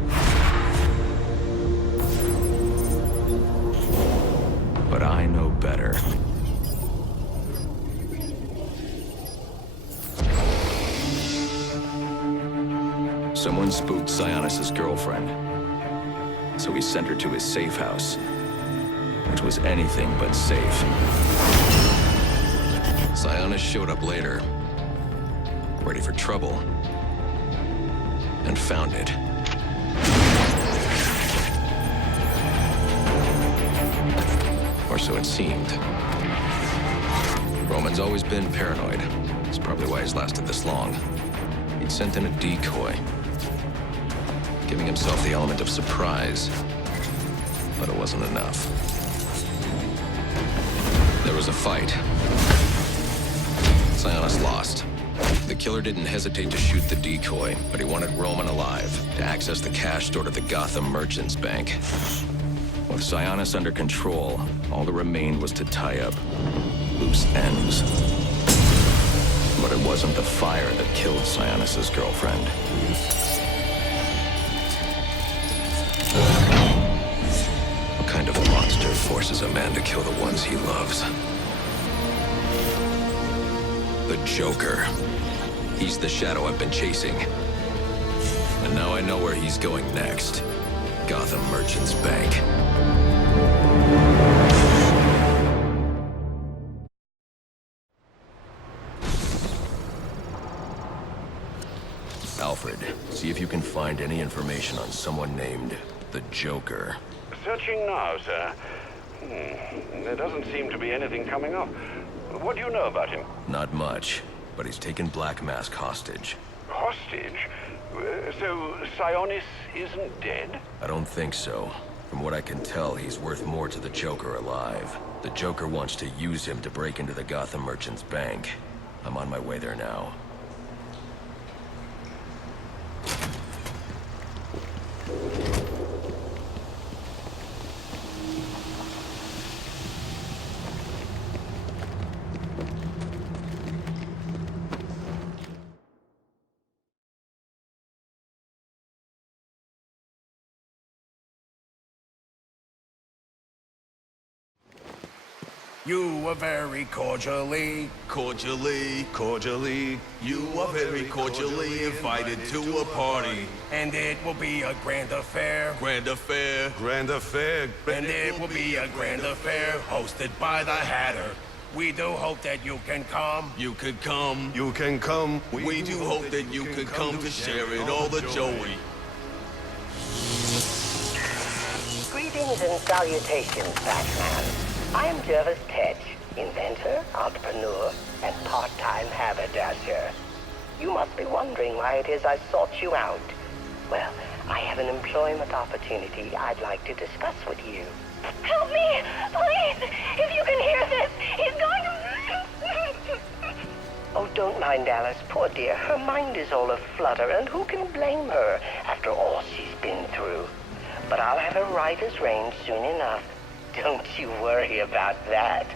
But I know better. Someone spooked Sionis' girlfriend. So he sent her to his safe house. Which was anything but safe. Sionis showed up later, ready for trouble, and found it. Or so it seemed. Roman's always been paranoid. That's probably why he's lasted this long. He'd sent in a decoy, giving himself the element of surprise, but it wasn't enough. There was a fight. Sionis lost. The killer didn't hesitate to shoot the decoy, but he wanted Roman alive to access the cash stored at the Gotham Merchants Bank. With Sionis under control, all that remained was to tie up loose ends. But it wasn't the fire that killed Sionis' girlfriend. What kind of monster forces a man to kill the ones he loves? The Joker. He's the shadow I've been chasing. And now I know where he's going next. Gotham Merchants Bank. find any information on someone named the Joker? Searching now, sir. There doesn't seem to be anything coming up. What do you know about him? Not much, but he's taken Black Mask hostage. Hostage? So Sionis isn't dead? I don't think so. From what I can tell, he's worth more to the Joker alive. The Joker wants to use him to break into the Gotham Merchants Bank. I'm on my way there now. You are very cordially, you are very cordially invited to a party. And it will be a grand affair. And it will be a grand affair hosted by the Hatter. We do hope that you can come. You can come. We do hope that you can come to share in all the joy. Greetings and salutations, Batman. I am Jervis Tetch, inventor, entrepreneur, and part-time haberdasher. You must be wondering why it is I sought you out. Well, I have an employment opportunity I'd like to discuss with you. Help me! Please! If you can hear this, he's going to... Oh, don't mind Alice, poor dear. Her mind is all aflutter, and who can blame her after all she's been through? But I'll have her right as rain soon enough. Don't you worry about that.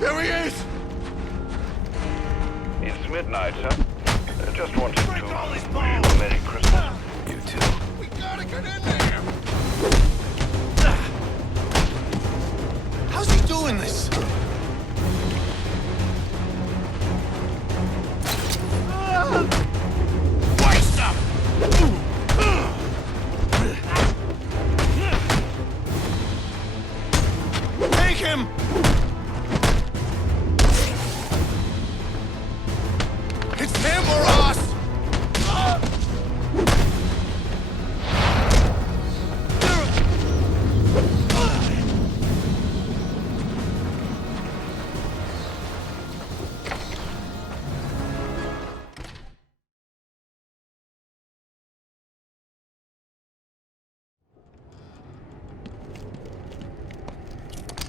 There he is! It's midnight, sir. Just wanted to wish you a Merry Christmas. You too. We gotta get in there! How's he doing this? Waste up! Take him! It's him or us!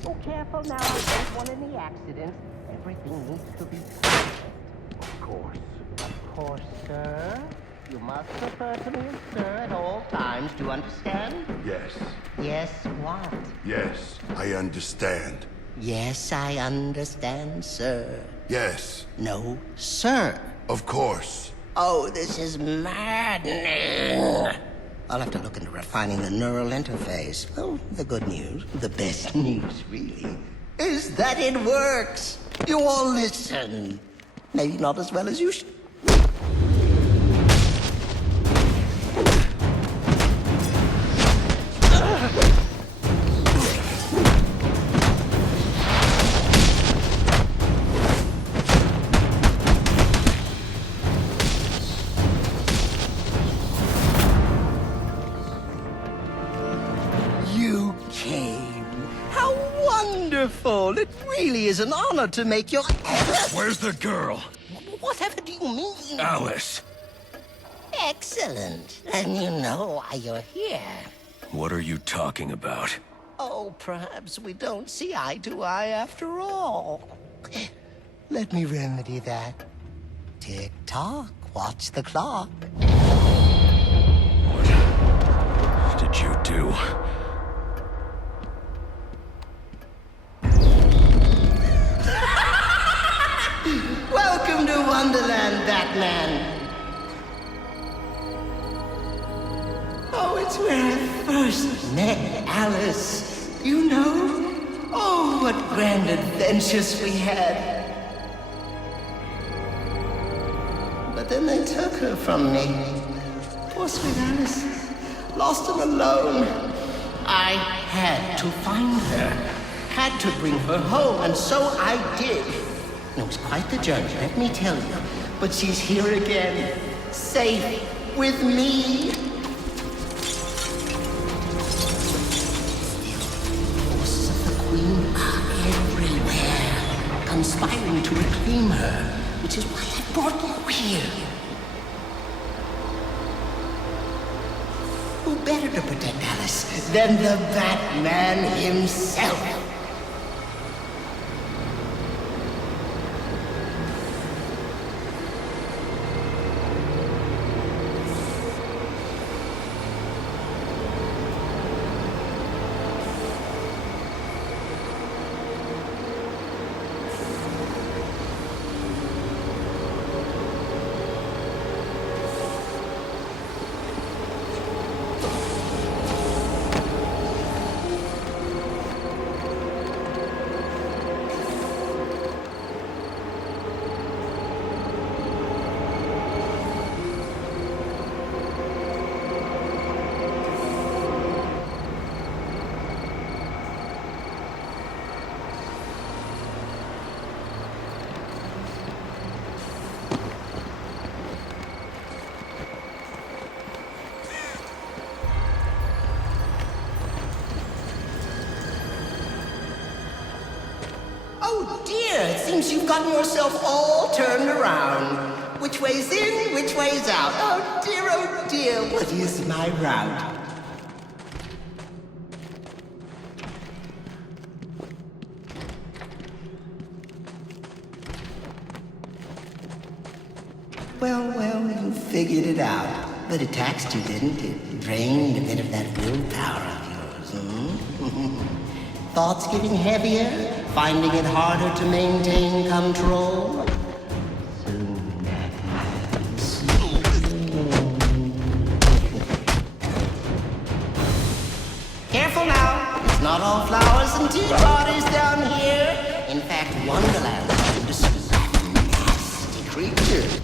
Oh, careful now. I don't want any accidents. Everything needs to be perfect. Of course. Of course, sir. You must refer to me as sir at all times. Do you understand? Yes. Yes, what? Yes, I understand. Yes, I understand, sir. Yes. No, sir. Of course. Oh, this is maddening. I'll have to look into refining the neural interface. Well, the good news, the best news, really, is that it works. You all listen. Maybe not as well as you should. wonderful. It really is an honor to make your... Where's the girl? Whatever do you mean? Alice. Excellent. Then you know why you're here. What are you talking about? Oh, perhaps we don't see eye to eye after all. Let me remedy that. Tick-tock. Watch the clock. What did you do? Welcome to Wonderland, Batman. Oh, it's where I first met Alice. You know? Oh, what grand adventures we had. But then they took her from me. Poor sweet Alice. Lost and alone. I had to find her. Had to bring her home, and so I did. It was quite the journey, let me tell you. But she's here again. Safe with me. Forces of the Queen are everywhere, conspiring to reclaim her, which is why I brought you here. Who better to protect Alice than the Batman himself? It seems you've gotten yourself all turned around. Which way's in, which way's out? Oh dear, what is my route? Well, you figured it out. But it taxed you, didn't it? Drained a bit of that willpower of yours, Thoughts getting heavier? Finding it harder to maintain control? Soon that happens. Careful now. It's not all flowers and tea parties down here. In fact, Wonderland is a nasty creature.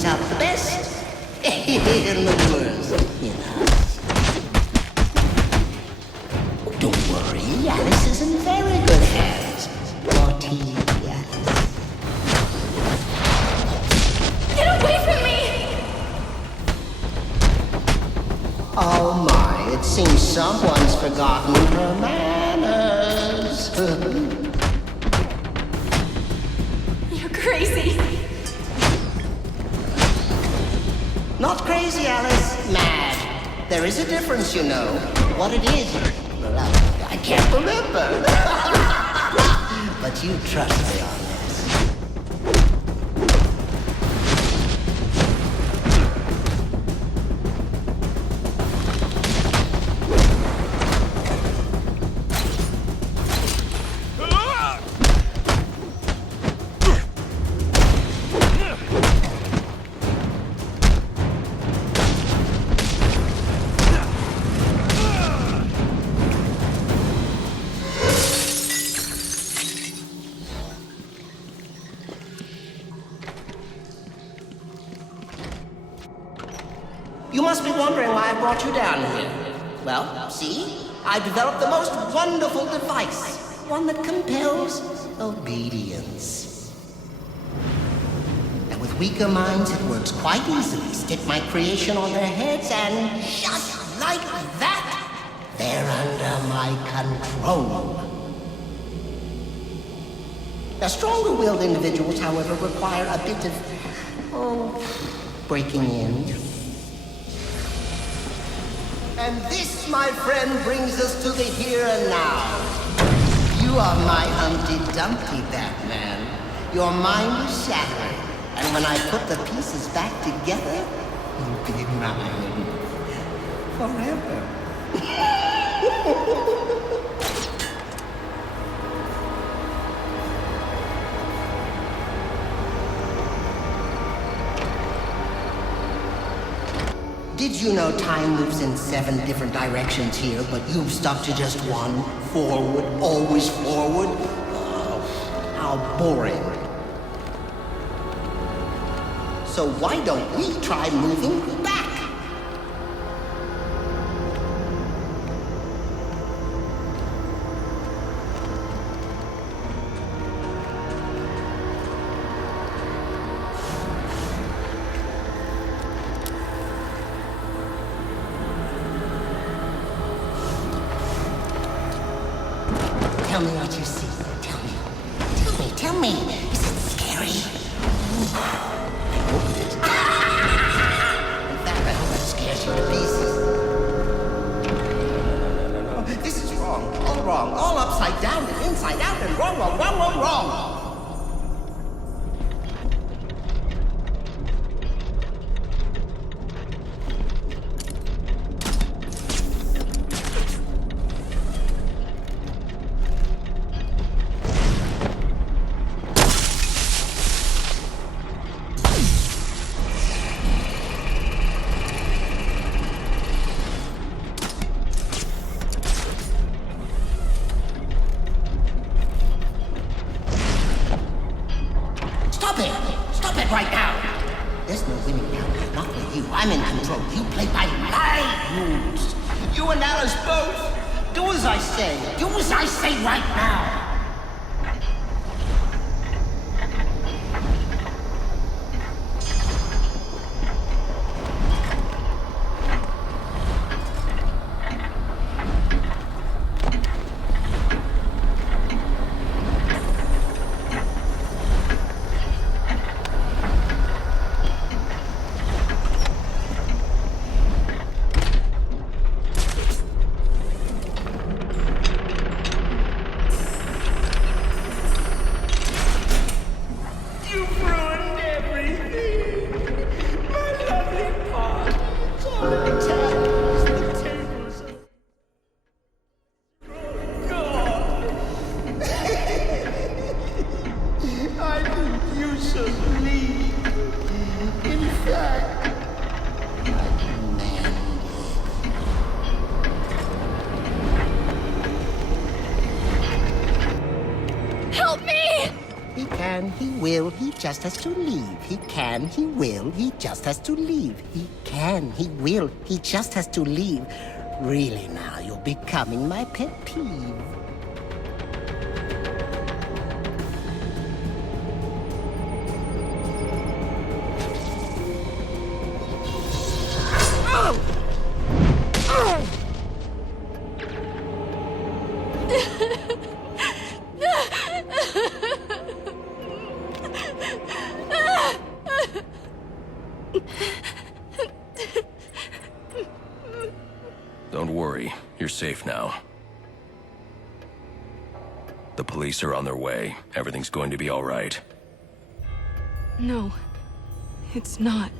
brings out the best in the worst in us. Don't worry, Alice is in very good hands. Morticia. Get away from me! Oh my, it seems someone's forgotten her manners. You're crazy. Not crazy, Alice. Mad. There is a difference, you know. What it is, well, I can't remember. But you trust me on this. You must be wondering why I brought you down here. Well, see? I've developed the most wonderful device. One that compels obedience. And with weaker minds, it works quite easily. Stick my creation on their heads and just like that, they're under my control. Now, stronger-willed individuals, however, require a bit of, breaking in. And this, my friend, brings us to the here and now. You are my Humpty Dumpty, Batman. Your mind is shattered. And when I put the pieces back together, you'll be mine. Forever. Did you know time moves in 7 different directions here, but you've stuck to just one? Forward, always forward? Oh, how boring. So why don't we try moving back? Tell me what you see. Tell me. Is it scary? I hope it is. In fact, I hope it scares you to pieces. No. This is wrong. All wrong. All upside down and inside out and wrong. Stop it right now! There's no winning now, not with you. I'm in control. You play by my rules. You and Alice both. Do as I say. Do as I say right now. can, he will, he just has to leave. He can, he will, he just has to leave. He can, he will, he just has to leave. Really now, you're becoming my pet peeve. Don't worry, you're safe now. The police are on their way. Everything's going to be all right. No, it's not.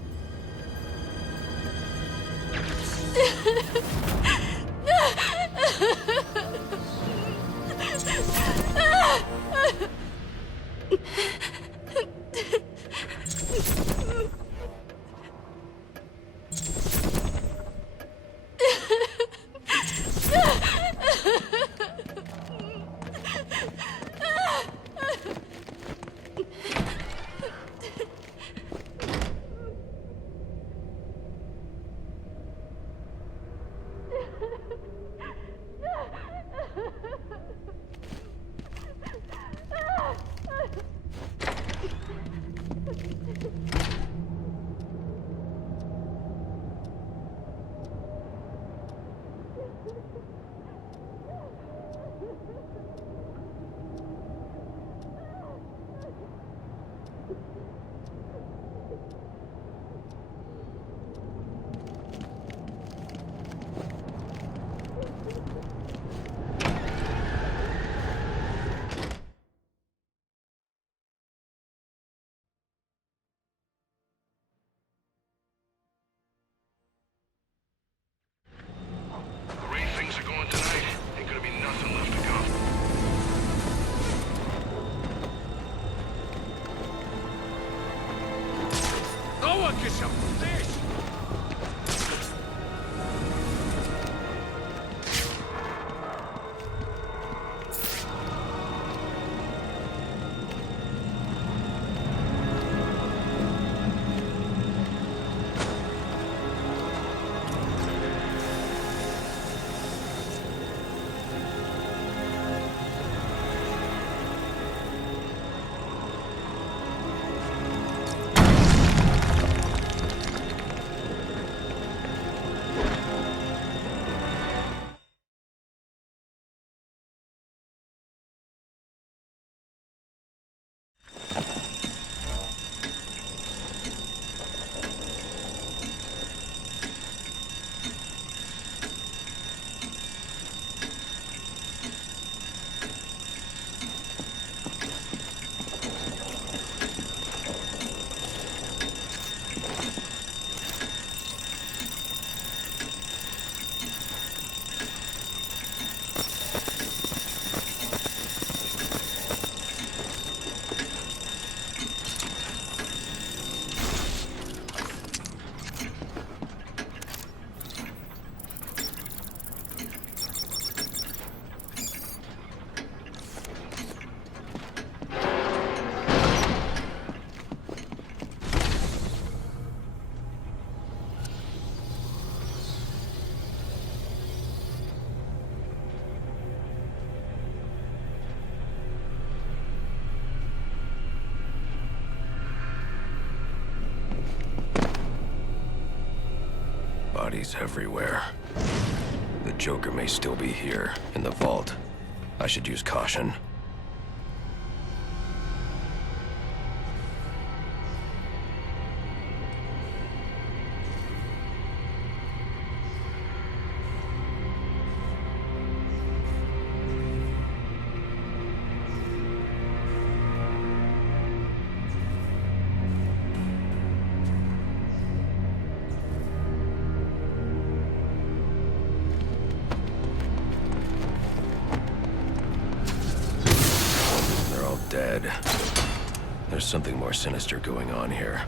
Bodies everywhere. The Joker may still be here, in the vault. I should use caution. Dead. There's something more sinister going on here.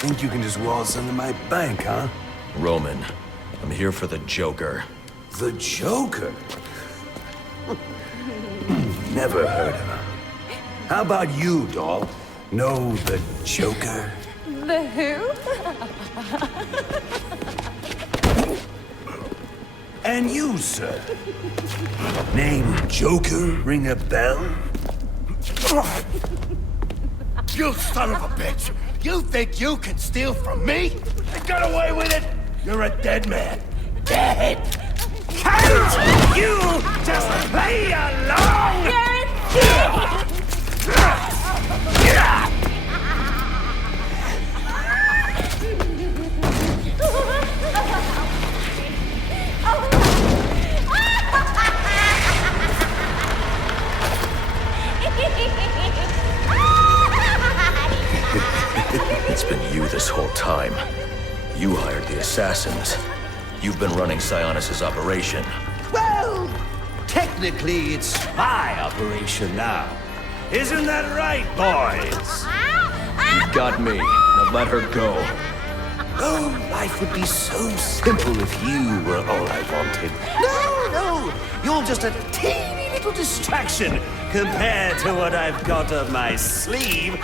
Think you can just waltz into my bank, huh? Roman, I'm here for the Joker. The Joker? Never heard of him. How about you, doll? Know the Joker? The who? And you, sir? Name Joker ring a bell? You son of a bitch! You think you can steal from me? You got away with it? You're a dead man. Dead! Can't you just play along? It's been you this whole time. You hired the assassins. You've been running Sionis' operation. Well, technically it's my operation now. Isn't that right, boys? You got me. Now let her go. Oh, life would be so simple if you were all I wanted. No, you're just a teeny little distraction compared to what I've got up my sleeve.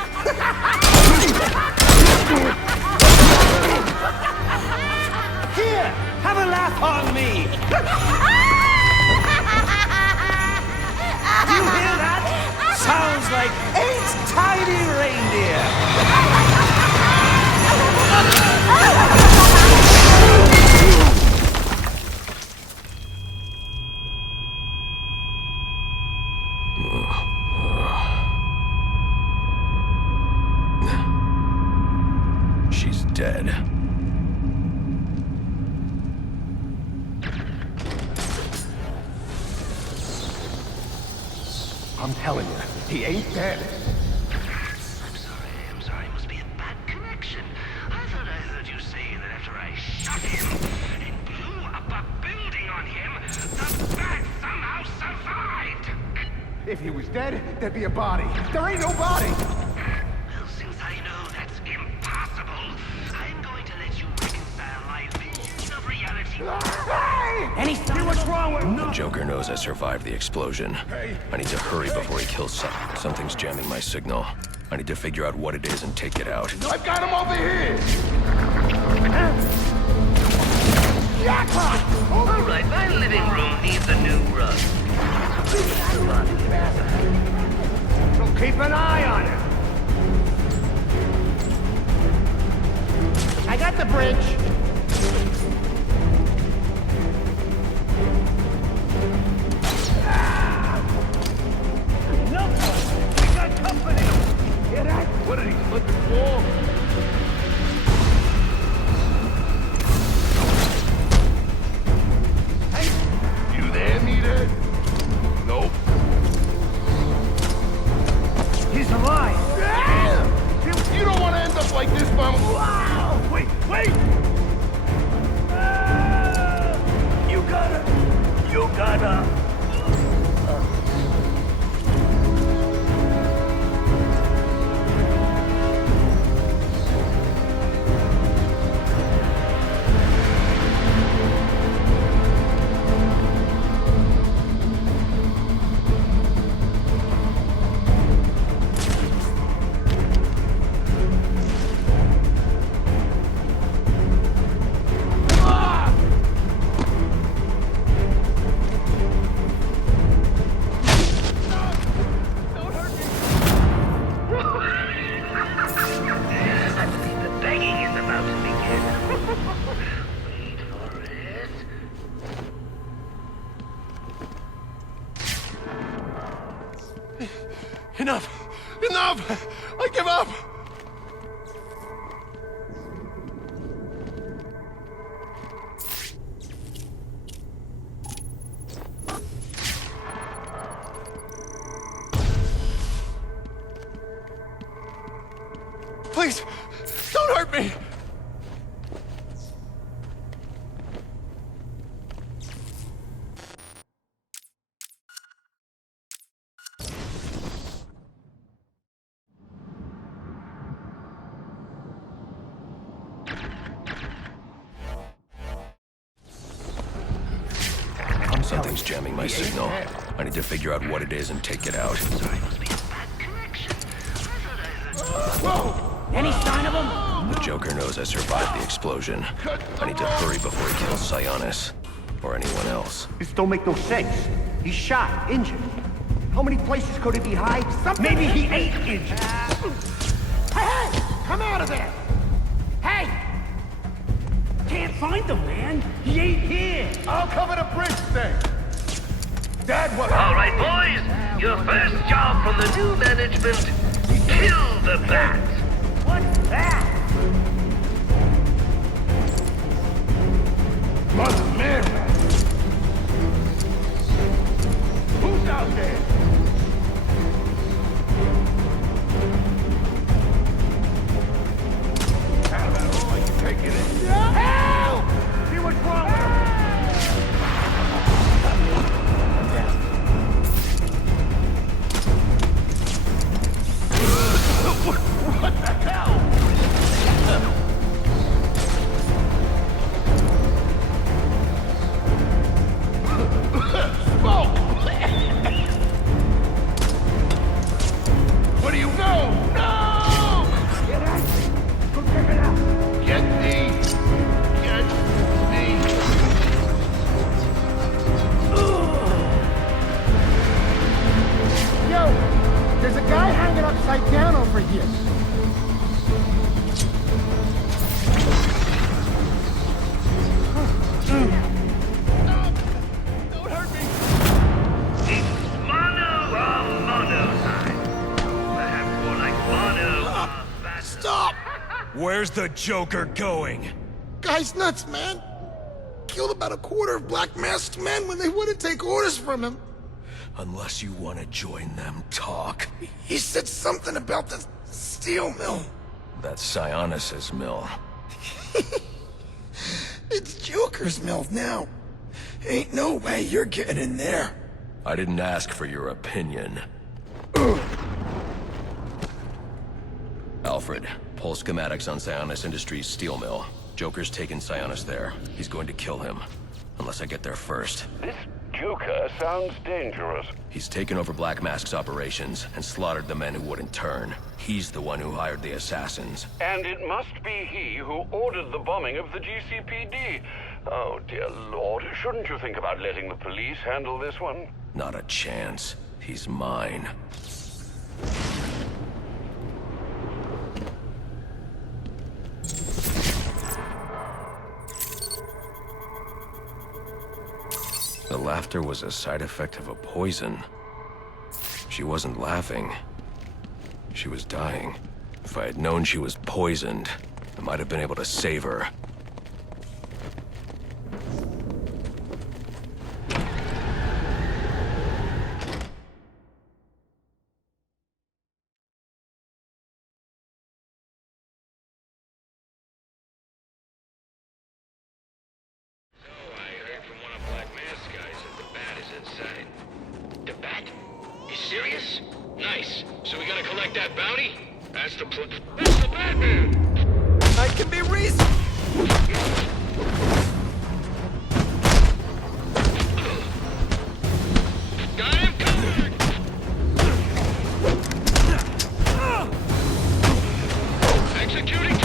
Here, have a laugh on me. Do you hear that? Sounds like 8 tiny reindeer. She's dead. I'm telling you, he ain't dead. I'm sorry. It must be a bad connection. I thought I heard you say that after I shot him and blew up a building on him, the bat somehow survived. If he was dead, there'd be a body. There ain't no body! Well, since I know that's impossible, I'm going to let you reconcile my visions of reality. Hey! What's wrong with The Joker knows I survived the explosion. I need to hurry before he kills something's jamming my signal. I need to figure out what it is and take it out. I've got him over here! All right, my living room needs a new rug. Come on, So keep an eye on him! I got the bridge! What did he flip the wall? Hey, you there, Meathead? Nope. He's alive! You don't want to end up like this, Mama. Wow! Wait! Something's jamming my signal. I need to figure out what it is and take it out. Whoa! Any sign of him? The Joker knows I survived the explosion. I need to hurry before he kills Sionis. Or anyone else. This don't make no sense. He's shot, injured. How many places could he be hiding? Maybe he ain't injured. Hey! Come out of there! Hey! Can't find him, man. He ain't here. I'll cover the bridge thing. Dad, what? All right, boys. Your first job from the new management: kill the bat. What's that? Mother Mary! Who's out there? How about all you taking it? Help! See what's wrong with him? What the hell? Smoke! What do you know? No! Get out! Go check it out! Get me! Get me! Yo! There's a guy hanging upside down over here. Where's the Joker going? Guy's nuts, man. Killed about a quarter of Black Masked men when they wouldn't take orders from him. Unless you want to join them, talk. He said something about the steel mill. That's Sionis' mill. It's Joker's mill now. Ain't no way you're getting in there. I didn't ask for your opinion. Alfred, pull schematics on Sionis Industries steel mill. Joker's taken Sionis there. He's going to kill him. Unless I get there first. This Joker sounds dangerous. He's taken over Black Mask's operations and slaughtered the men who wouldn't turn. He's the one who hired the assassins. And it must be he who ordered the bombing of the GCPD. Oh, dear Lord. Shouldn't you think about letting the police handle this one? Not a chance. He's mine. The laughter was a side effect of a poison. She wasn't laughing. She was dying. If I had known she was poisoned, I might have been able to save her. Serious? Nice. So we gotta collect that bounty? That's the Batman! I can be reasonable! Got him covered! Executing!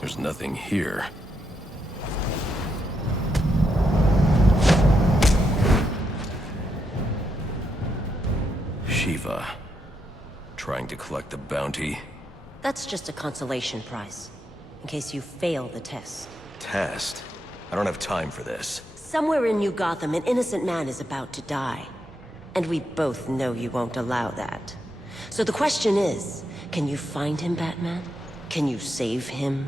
There's nothing here. Shiva. Trying to collect the bounty. That's just a consolation prize, in case you fail the test. Test? I don't have time for this. Somewhere in New Gotham, an innocent man is about to die. And we both know you won't allow that. So the question is, can you find him, Batman? Can you save him?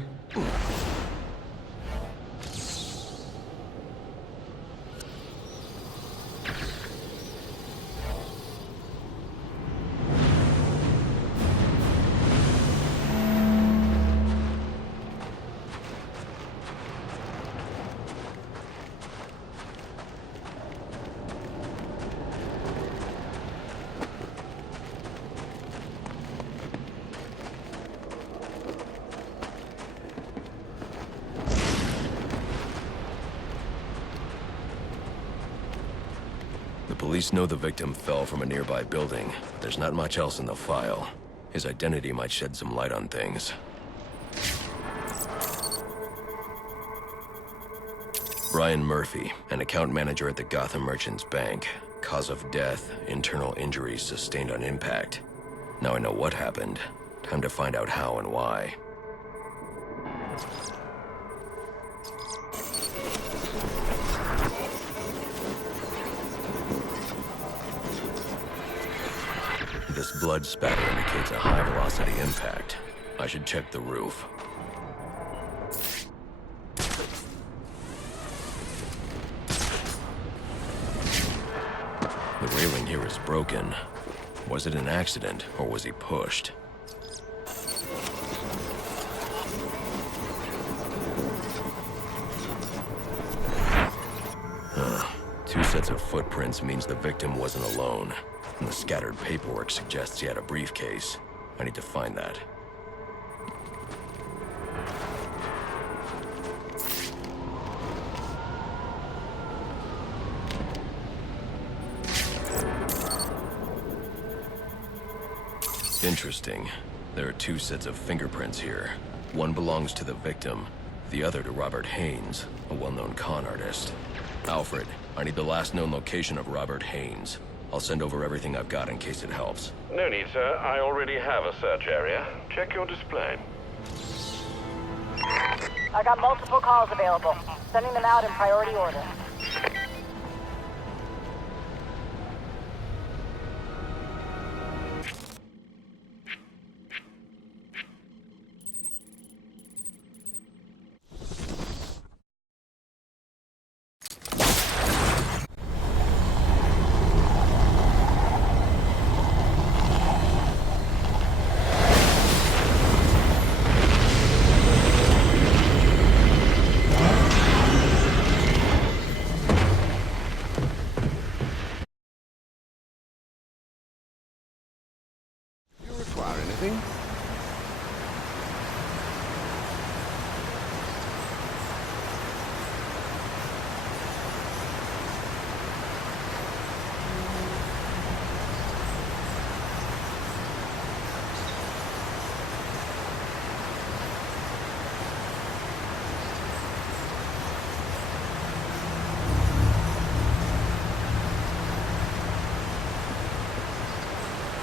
Police know the victim fell from a nearby building, but there's not much else in the file. His identity might shed some light on things. Brian Murphy, an account manager at the Gotham Merchants Bank. Cause of death, internal injuries sustained on impact. Now I know what happened. Time to find out how and why. This blood spatter indicates a high-velocity impact. I should check the roof. The railing here is broken. Was it an accident, or was he pushed? Two sets of footprints means the victim wasn't alone. And the scattered paperwork suggests he had a briefcase. I need to find that. Interesting. There are two sets of fingerprints here. One belongs to the victim, the other to Robert Haynes, a well-known con artist. Alfred, I need the last known location of Robert Haynes. I'll send over everything I've got in case it helps. No need, sir. I already have a search area. Check your display. I got multiple calls available. Sending them out in priority order.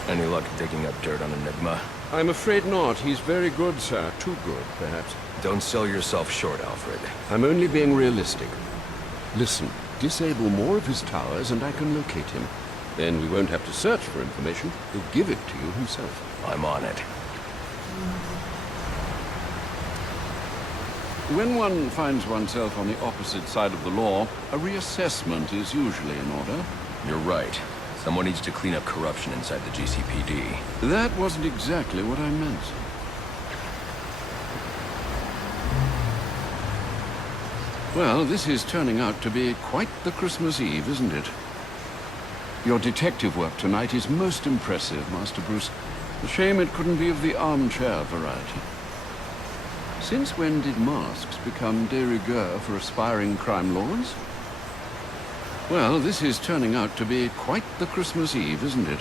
Any luck digging up dirt on Enigma? I'm afraid not. He's very good, sir. Too good, perhaps. Don't sell yourself short, Alfred. I'm only being realistic. Listen, disable more of his towers and I can locate him. Then we won't have to search for information. He'll give it to you himself. I'm on it. When one finds oneself on the opposite side of the law, a reassessment is usually in order. You're right. Someone needs to clean up corruption inside the GCPD. That wasn't exactly what I meant. Well, this is turning out to be quite the Christmas Eve, isn't it? Your detective work tonight is most impressive, Master Bruce. A shame it couldn't be of the armchair variety. Since when did masks become de rigueur for aspiring crime lords? Well, this is turning out to be quite the Christmas Eve, isn't it?